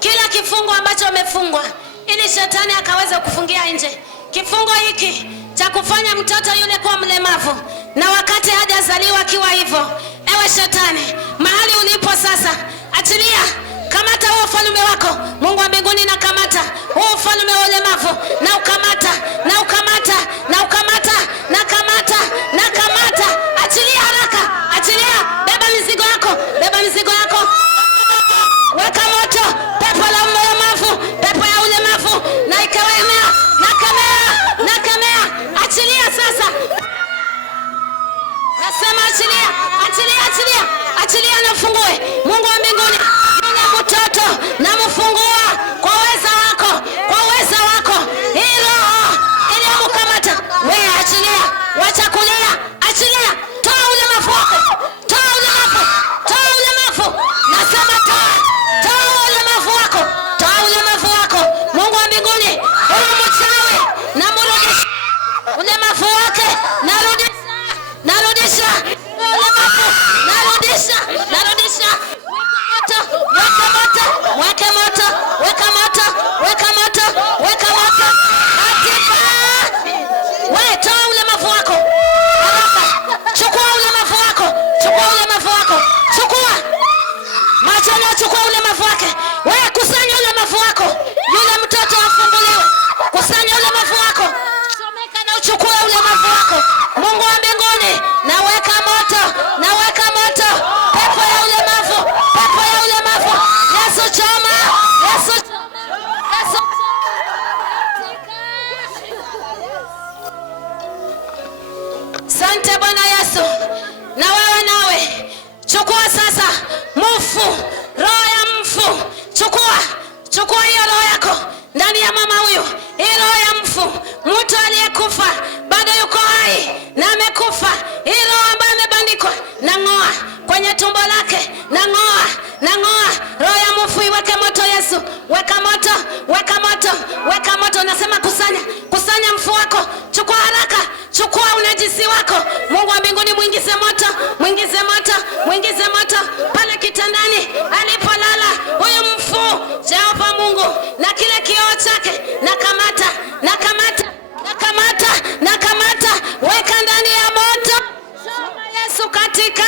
Kila kifungo ambacho umefungwa ili shetani akaweza kufungia nje. Kifungo hiki cha kufanya mtoto yule kuwa mlemavu na wakati hajazaliwa kiwa hivyo. Ewe shetani, mahali ulipo sasa, achilia. Kamata huo ufalme wako. Mungu wa mbinguni, na kamata huo ufalme wa ulemavu, na ukamata, na ukamata, na ukamata, na kamata, na kamata. Achilia haraka, achilia. Beba mizigo yako, beba mizigo yako. Weka moto pepo la ulemavu, pepo ya ulemavu, na ikawemea, na kamea, na kamea. Achilia sasa. Nasema achilia, achilia, achilia, achilia na ufungue. Mungu wa mbinguni, yule mtoto na mfungua kwa uweza wako, kwa uweza wako. Hilo iliyomkamata wewe, achilia. Wacha kulia, achilia. Toa ulemavu wako, toa ulemavu, toa ulemavu. Nasema toa, toa ulemavu wako, toa ulemavu wako. Mungu wa mbinguni, huyu mchawi na mrudisha ulemavu wake, narudisha, narudisha ulemavu, narudisha, narudisha. Weka moto, weka moto, weka moto, weka moto, weka moto. Katika wewe, toa ulemavu wako haraka. Chukua ulemavu wako, chukua ulemavu wako, chukua. Macho na chukua ulemavu wake. Wewe kusanya ulemavu wako. Yule mtoto afunguliwe. Kusanya ulemavu wako. Chomeka na uchukue ulemavu wako. Mungu wa mbinguni, naweka moto, naweka moto. Pepo ya ulemavu, pepo ya ulemavu. Yesu choma, Yesu choma, Yesu choma. Sante Bwana Yesu. Na wewe nawe chukua sasa mfu, roho ya mfu. Chukua, chukua hiyo roho yako ndani ya mama huyu. Hiyo roho ya mfu, mtu aliyekufa bado yuko hai na amekufa. Hiyo roho ambayo imebandikwa, na ng'oa kwenye tumbo lake, na ng'oa, na ng'oa. Roho ya mfu iweke moto Yesu. Weka moto, weka moto, weka moto. Nasema kusanya, kusanya mfu wako. Chukua haraka, chukua unajisi wako. Mungu wa mbinguni, mwingize moto, mwingize moto, mwingize moto pale kitandani alipolala huyu mfu. Jehova Mungu, na kile kioo chake, na kamata, na kamata, na kamata, na kamata. Weka ndani ya moto. Choma Yesu katika.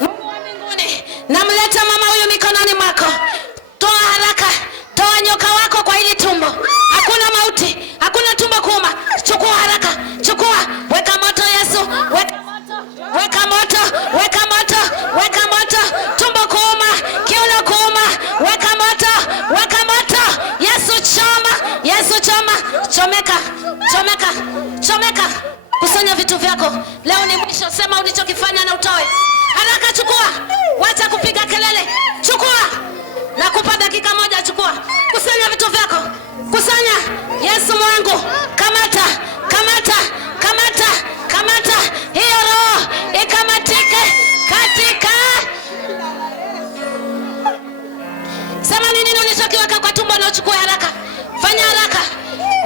Mungu wa mbinguni, namleta mama huyu mikononi mwako. Toa haraka, toa nyoka wako kwa hili tumbo. Hakuna mauti, hakuna tumbo kuuma. Chukua haraka, chukua. Weka moto Yesu. weka moto, weka moto. Tumbo kuuma, kiuno kuuma, weka moto, weka moto. Yesu choma, Yesu choma, chomeka, chomeka, chomeka. Kusanya vitu vyako. Leo ni mwisho, sema ulichokifanya na utoe. Haraka chukua. Wacha kupiga kelele. Chukua. Nakupa dakika moja, chukua. Kusanya vitu vyako. Kusanya. Yesu wangu, kamata, kamata, kamata, kamata. Hiyo roho ikamatike katika. Sema nini ulichokiweka kwa tumbo na uchukue haraka. Fanya haraka.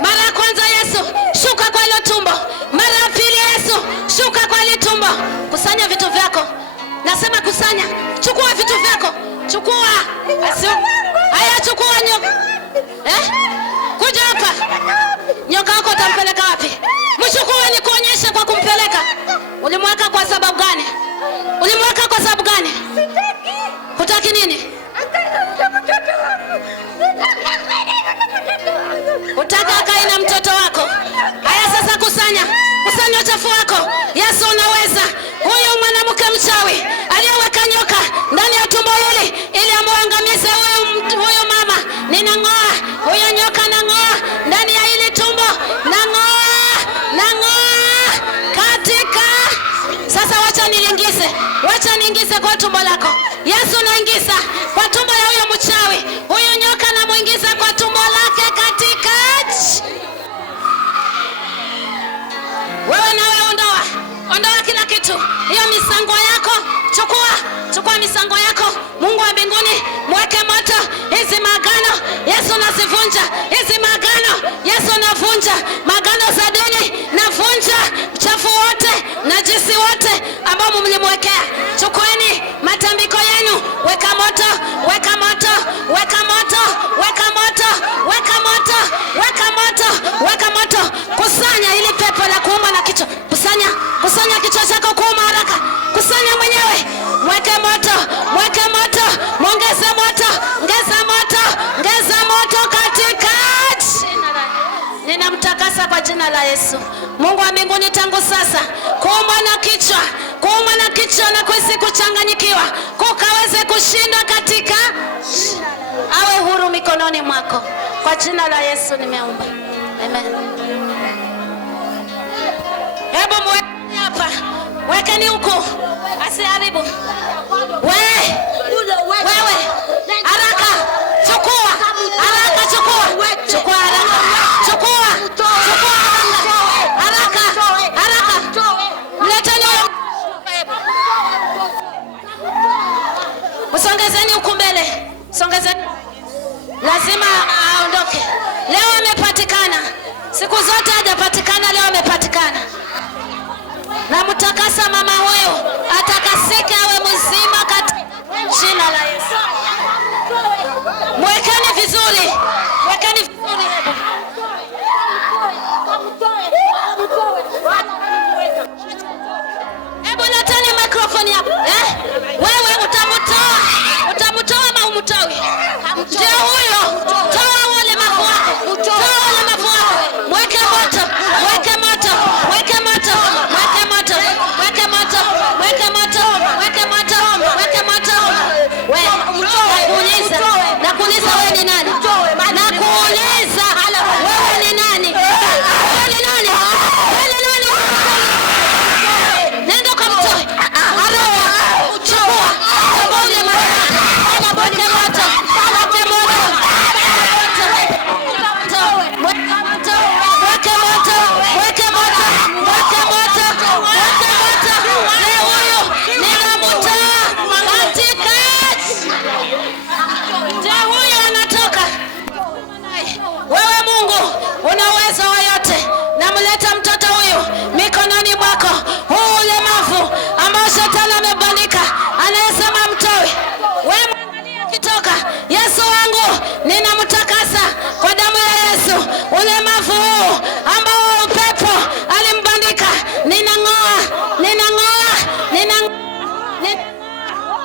Mara ya kwanza Yesu, shuka kwa hilo tumbo. Mara ya pili Yesu, shuka kwa hilo tumbo. Kusanya vitu vyako. Nasema kusanya. Chukua vitu vyako. Chukua. Haya chukua nyoka. Kuja hapa. Nyoka wako utampeleka wapi? Mchukue ni kuonyesha kwa kumpeleka. Ulimweka kwa sababu gani? Ulimweka kwa sababu gani? Hutaki nini? Utaka akae na mtoto wako. Haya sasa kusanya. Kusanya uchafu wako. Yesu unaweza. Huyu mwanamke mchawi aliyeweka nyoka ndani ya tumbo hili ili amwangamize huyu mama. Ninang'oa huyo nyoka, nang'oa ndani ya hili tumbo. Nang'oa, nang'oa katika. Sasa wacha niingize. Wacha niingize kwa tumbo lako. Yesu naingiza kwa tumbo ya huyo mchawi. Huyo nyoka namuingiza kwa tumbo lake katika. Wewe nawe ondoa. Ondoa kila kitu. Hiyo misango yako, chukua. Chukua misango yako. Mungu wa mbinguni, mweke moto. Hizi magano, Yesu nazivunja. Hizi magano, Yesu navunja. Magano za dini, navunja. Mchafu wote, najisi wote ambao mlimwekea. Chukueni matambiko yenu. Weka moto, weka moto, weka moto, weka moto, weka moto, weka moto, weka moto. Kusanya ili pepo la kuuma na kichwa. Kusanya, kusanya kichwa chako kuuma haraka. Kusanya mwenyewe. Mweke moto, mweke moto, mwongeze moto, ngeza moto, ngeza moto katika. Ninamtakasa kwa jina la Yesu. Mungu wa mbinguni, tangu sasa kuumwa na kichwa, kuumwa na kichwa na kuhisi kuchanganyikiwa kukaweze kushindwa katika. Awe huru mikononi mwako. Kwa jina la Yesu nimeomba. Amen. Hebu mweke hapa. Wekeni huku. Asiharibu. Wewe. Haraka. Chukua. Haraka chukua. Chukua haraka. Chukua. Chukua haraka. Haraka. Haraka. Mleteni huyo. Msongezeni huku mbele. Songezeni. Lazima aondoke. Leo amepatikana. Siku zote hajapatikana, leo amepatikana. Na mtakasa mama huyo, atakasike awe mzima katika jina la Yesu. Mwekeni vizuri. Mwekeni vizuri hebu. Hebu leteni microphone hapo. Wewe utamtoa. Utamtoa ama umtoe? Ndio huyo. Toa wale mafu wako. Toa wale mafu wako. Mweke moto. Mweke moto. Mweke moto. Mweke moto. Mweke moto. Mweke moto. Mweke moto. Mweke moto. Wewe nakuuliza. Nakuuliza wewe ni nani? Nakuuliza wewe ni nani? Wewe ni nani? Wewe ni nani? Nenda kamtoe. Haraka. Chukua. Chukua ile moto. Mweke moto. Mweke moto. Mweke moto. Mweke moto. Mweke moto. Mweke moto. Mweke moto. Leo huyo ninamtoa katika. Ndio huyo anatoka. Wewe Mungu una uwezo wa yote. Namleta mtoto huyu mikononi mwako. Huu ulemavu ambao shetani amebandika, anayesema mtoe. Wewe mwangalie akitoka. Yesu wangu, ninamtakasa kwa damu ya Yesu. Ulemavu huu ambao upepo alimbandika, ninang'oa, ninang'oa, ninang'oa.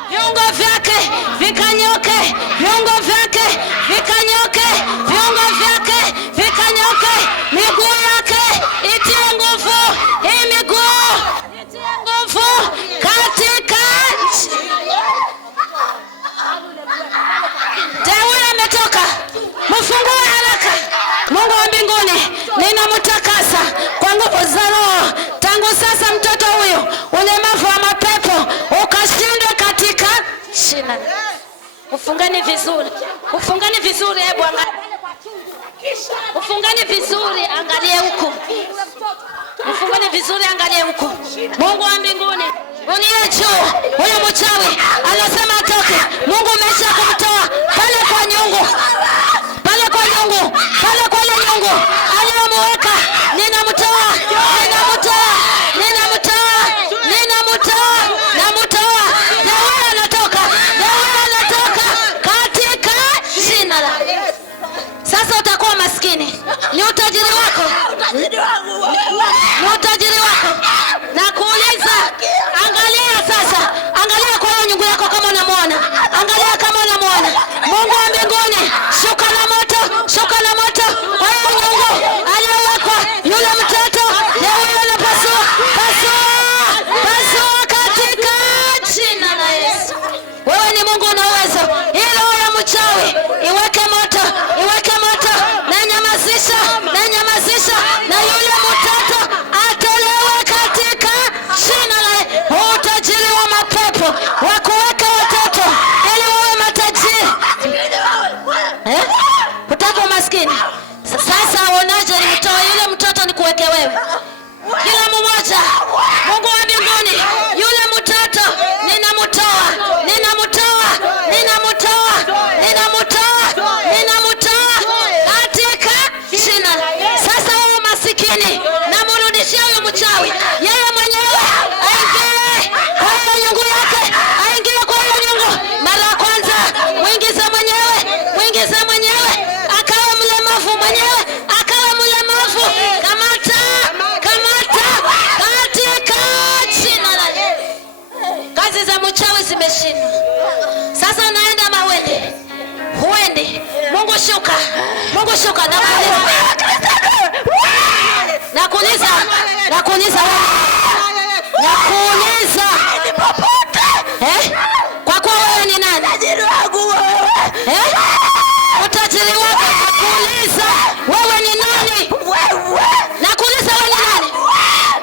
Viungo vyake vikanyoke, viungo vyake vikanyoke, viungo vyake vikanyoke. Miguu yake itie nguvu, hii miguu itie nguvu katika Ufungane vizuri. Ufungane vizuri, hebu angalia. Ufungane vizuri, angalia huko. Ufungane vizuri, angalia huko. Mungu wa mbinguni, uliye juu, huyo mchawi anasema atoke. Mungu umesha kumtoa pale kwa nyungu. Pale kwa nyungu. Pale kwa ile nyungu aliyomweka. Ninamtoa. Ninamtoa. Ninamtoa. Ninamtoa. Namtoa. Na wewe anatoka. Na wewe anatoka katika jina la Yesu. Sasa utakuwa maskini. Ni utajiri wako. Ni utajiri wako. Na kuuliza, angalia sasa. Angalia kwa hiyo nyungu yako kama unamuona. Angalia kama unamuona. Mungu wa mbinguni, shuka la moto, shuka la moto. Kwa hiyo nyungu aliyowekwa yule mtoto, na huyo anapasua, pasua, pasua katika jina la Yesu. Wewe ni Mungu una uwezo. Hilo ya mchawi iweke moto, iweke moto. Na nyamazisha, na nyamazisha. Na yule mtoto atolewe katika jina la Yesu. Utajiri wa mapepo wa kuweka watoto ili wawe matajiri. Utaka maskini. Sasa uonaje nimtoa yule mtoto nikuweke wewe? Kila mmoja. Mungu wa mbinguni, yule mtoto ninamtoa, ninamtoa, ninamtoa, ninamtoa, ninamtoa katika jina. Sasa wewe masikini, namrudishia huyo mchawi. Yeye mwenyewe aingie kwa hiyo nyungu yake, aingie kwa hiyo nyungu. Mara ya kwanza muingize mwenyewe, muingize mwenyewe. Akawa mlemavu mwenyewe, akawa mlemavu. Kamata, kamata katika jina la Yesu. Kazi za mchawi zimeshindwa. Sasa unaenda mawende. Huendi. Mungu shuka. Mungu shuka. Nakuuliza. Nakuuliza kwa kuwa wewe ni nani? Utajiri wako. Nakuuliza wewe ni nani? Nakuuliza wewe ni nani?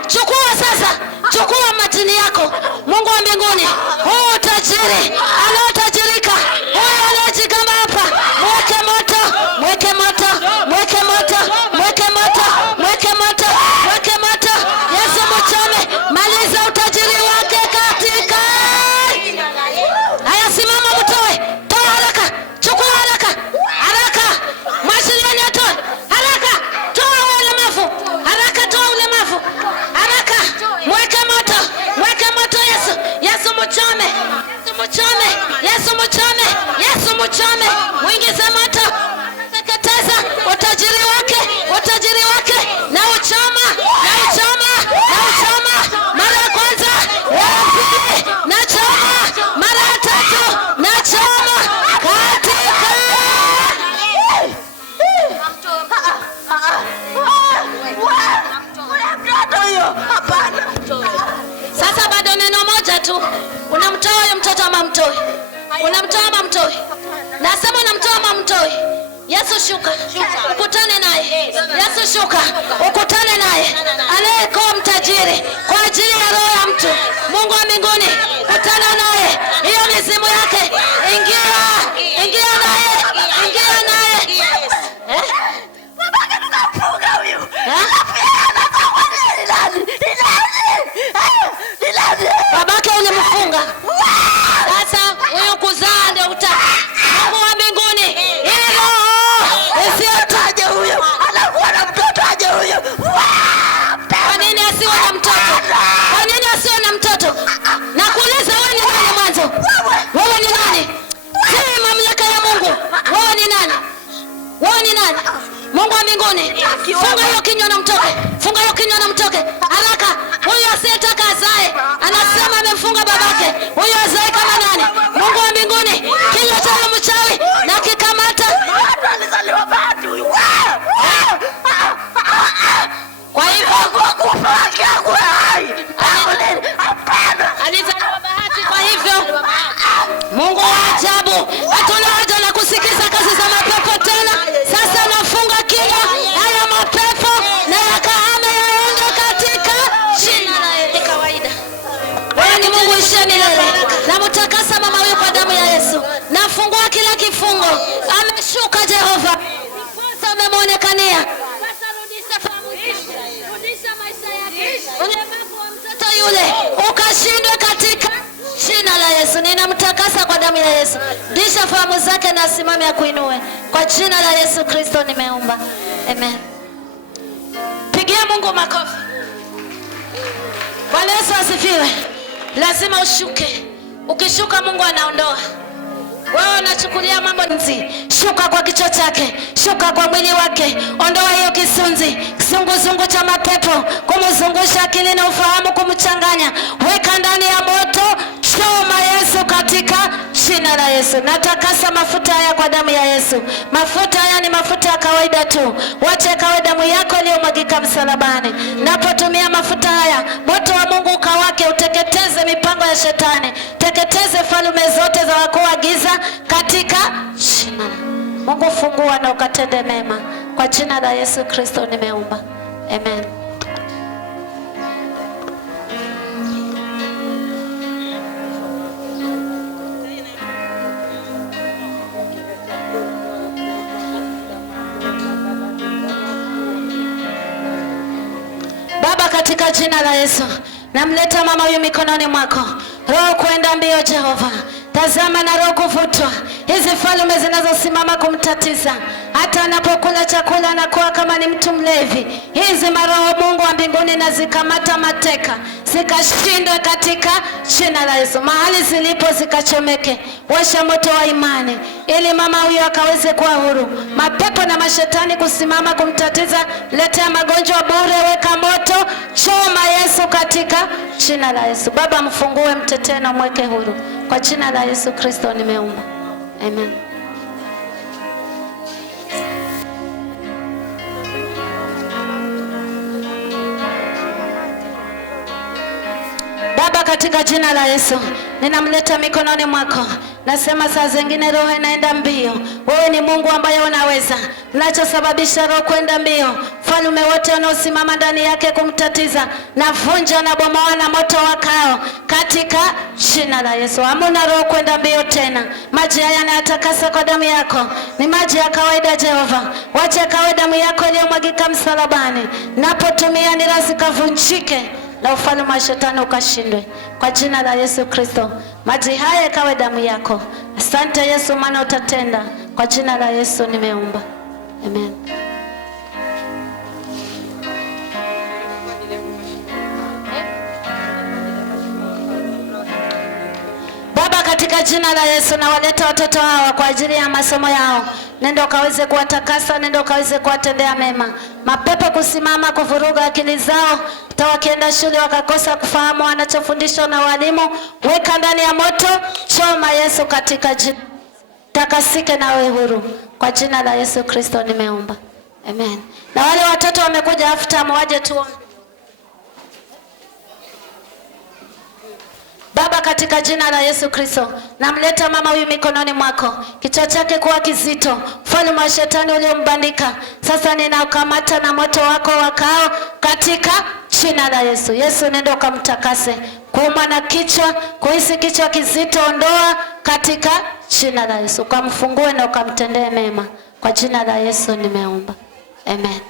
Chukua sasa. Chukua matini yako. Mungu wa mbinguni, huu utajiri anaotajirika, huyu anayejigamba hapa, mweke moto, mweke moto, mweke moto, mweke moto, mweke moto, mweke moto. Yesu mchome, maliza utajiri wake katika. Haya, simama mtoe. Toa haraka. Chukua haraka. Haraka. Mwashilieni atoe. Haraka. Toa ulemavu. Haraka, toa ulemavu. Haraka. Mweke moto. Mweke moto Yesu. Yesu mchome. Yesu mchome. Yesu mchome. Yesu mchome. Mwingize moto. Teketeza utajiri wake. Utajiri wake. Na uchoma. Na uchoma. Na uchoma. Mara ya kwanza. Ya pili. Na choma. Mara ya tatu. Na choma. Katika. Sasa bado neno moja tu. Unamtoa huyo mtoto ama mtoi? Unamtoa ama mtoi? Nasema unamtoa ama mtoi? Yesu shuka. Ukutane naye. Yesu shuka. Ukutane naye. Anayekuwa mtajiri kwa ajili ya roho ya mtu. Mungu wa mbinguni, kutana naye. Hiyo mizimu yake. Ingia. Ingia naye. Ingia naye. Babake ulimfunga. Sasa huyo kuzaa ndio utaka. Mungu wa mbinguni, hilo usiotaje huyo. Anakuwa na mtoto aje huyo. Kwa nini asiwe na mtoto? Kwa nini asiwe na mtoto? Nakuuliza wewe ni nani mwanzo? Wewe ni nani? yule ukashindwe katika jina la Yesu. Ninamtakasa kwa damu ya Yesu. Disha fahamu zake na asimame akuinue. Kwa jina la Yesu Kristo nimeomba. Amen. Pigia Mungu makofi. Bwana Yesu asifiwe. Lazima ushuke. Ukishuka Mungu anaondoa. Wewe unachukulia mambo nzi. Shuka kwa kichwa chake, shuka kwa mwili wake. Ondoa hiyo kisunzi, kizunguzungu cha mapepo, kumzungusha akili na ufahamu, kumchanganya. Weka ndani ya moto, choma Yesu katika jina la Yesu. Natakasa mafuta haya kwa damu ya Yesu. Mafuta haya ni mafuta ya kawaida tu. Wacha kawe damu yako iliyomwagika msalabani. Napotumia mafuta haya, moto wa Mungu ukawake, uteketeze mipango ya shetani. Teketeze falme zote za wakuu wa giza katika jina. Mungu fungua na ukatende mema. Kwa jina la Yesu Kristo nimeomba. Amen. Baba, katika jina la Yesu namleta mama huyu mikononi mwako. Roho kwenda mbio Jehova. Tazama na roho kuvutwa. Hizi falme zinazosimama kumtatiza. Hata anapokula chakula anakuwa kama ni mtu mlevi. Hizi maroho Mungu wa mbinguni na zikamata mateka. Zikashindwe katika jina la Yesu. Mahali zilipo zikachomeke. Washa moto wa imani ili mama huyo akaweze kuwa huru. Mapepo na mashetani kusimama kumtatiza, letea magonjwa bure, weka moto, choma Yesu katika jina la Yesu. Baba, mfungue, mtetee na mweke huru. Kwa jina la Yesu Kristo nimeomba. Amen. Baba, katika jina la Yesu ninamleta mikononi mwako. Nasema saa zingine roho inaenda mbio. Wewe ni Mungu ambaye unaweza. Mnachosababisha roho kwenda mbio, falme wote wanaosimama ndani yake kumtatiza, navunja na bomoa na moto wakao katika jina la Yesu. Hamuna roho kwenda mbio tena. Maji haya yanayatakasa kwa damu yako. Ni maji ya kawaida Jehova. Wacha kawe damu yako iliyomwagika msalabani. Napotumia nira zikavunjike na ufalme wa shetani ukashindwe. Kwa jina la Yesu Kristo, maji haya ikawe damu yako. Asante Yesu, maana utatenda. Kwa jina la Yesu nimeomba. Amen. Baba, katika jina la Yesu nawaleta watoto hawa kwa ajili ya masomo yao. Nenda ukaweze kuwatakasa, nenda ukaweze kuwatendea mema. Mapepo kusimama kuvuruga akili zao, hata wakienda shule wakakosa kufahamu wanachofundishwa na walimu, weka ndani ya moto, choma Yesu katika jina. Takasike na wewe huru. Kwa jina la Yesu Kristo nimeomba. Amen. Na wale watoto wamekuja after waje tuone. Baba, katika jina la Yesu Kristo namleta mama huyu mikononi mwako. Kichwa chake kuwa kizito, falme wa shetani uliombandika sasa ninakamata na moto wako wakao katika jina la Yesu. Yesu, nenda ukamtakase. Kuuma na kichwa, kuhisi kichwa kizito, ondoa katika jina la Yesu. Ukamfungue na ukamtendee mema. Kwa jina la Yesu nimeomba. Amen.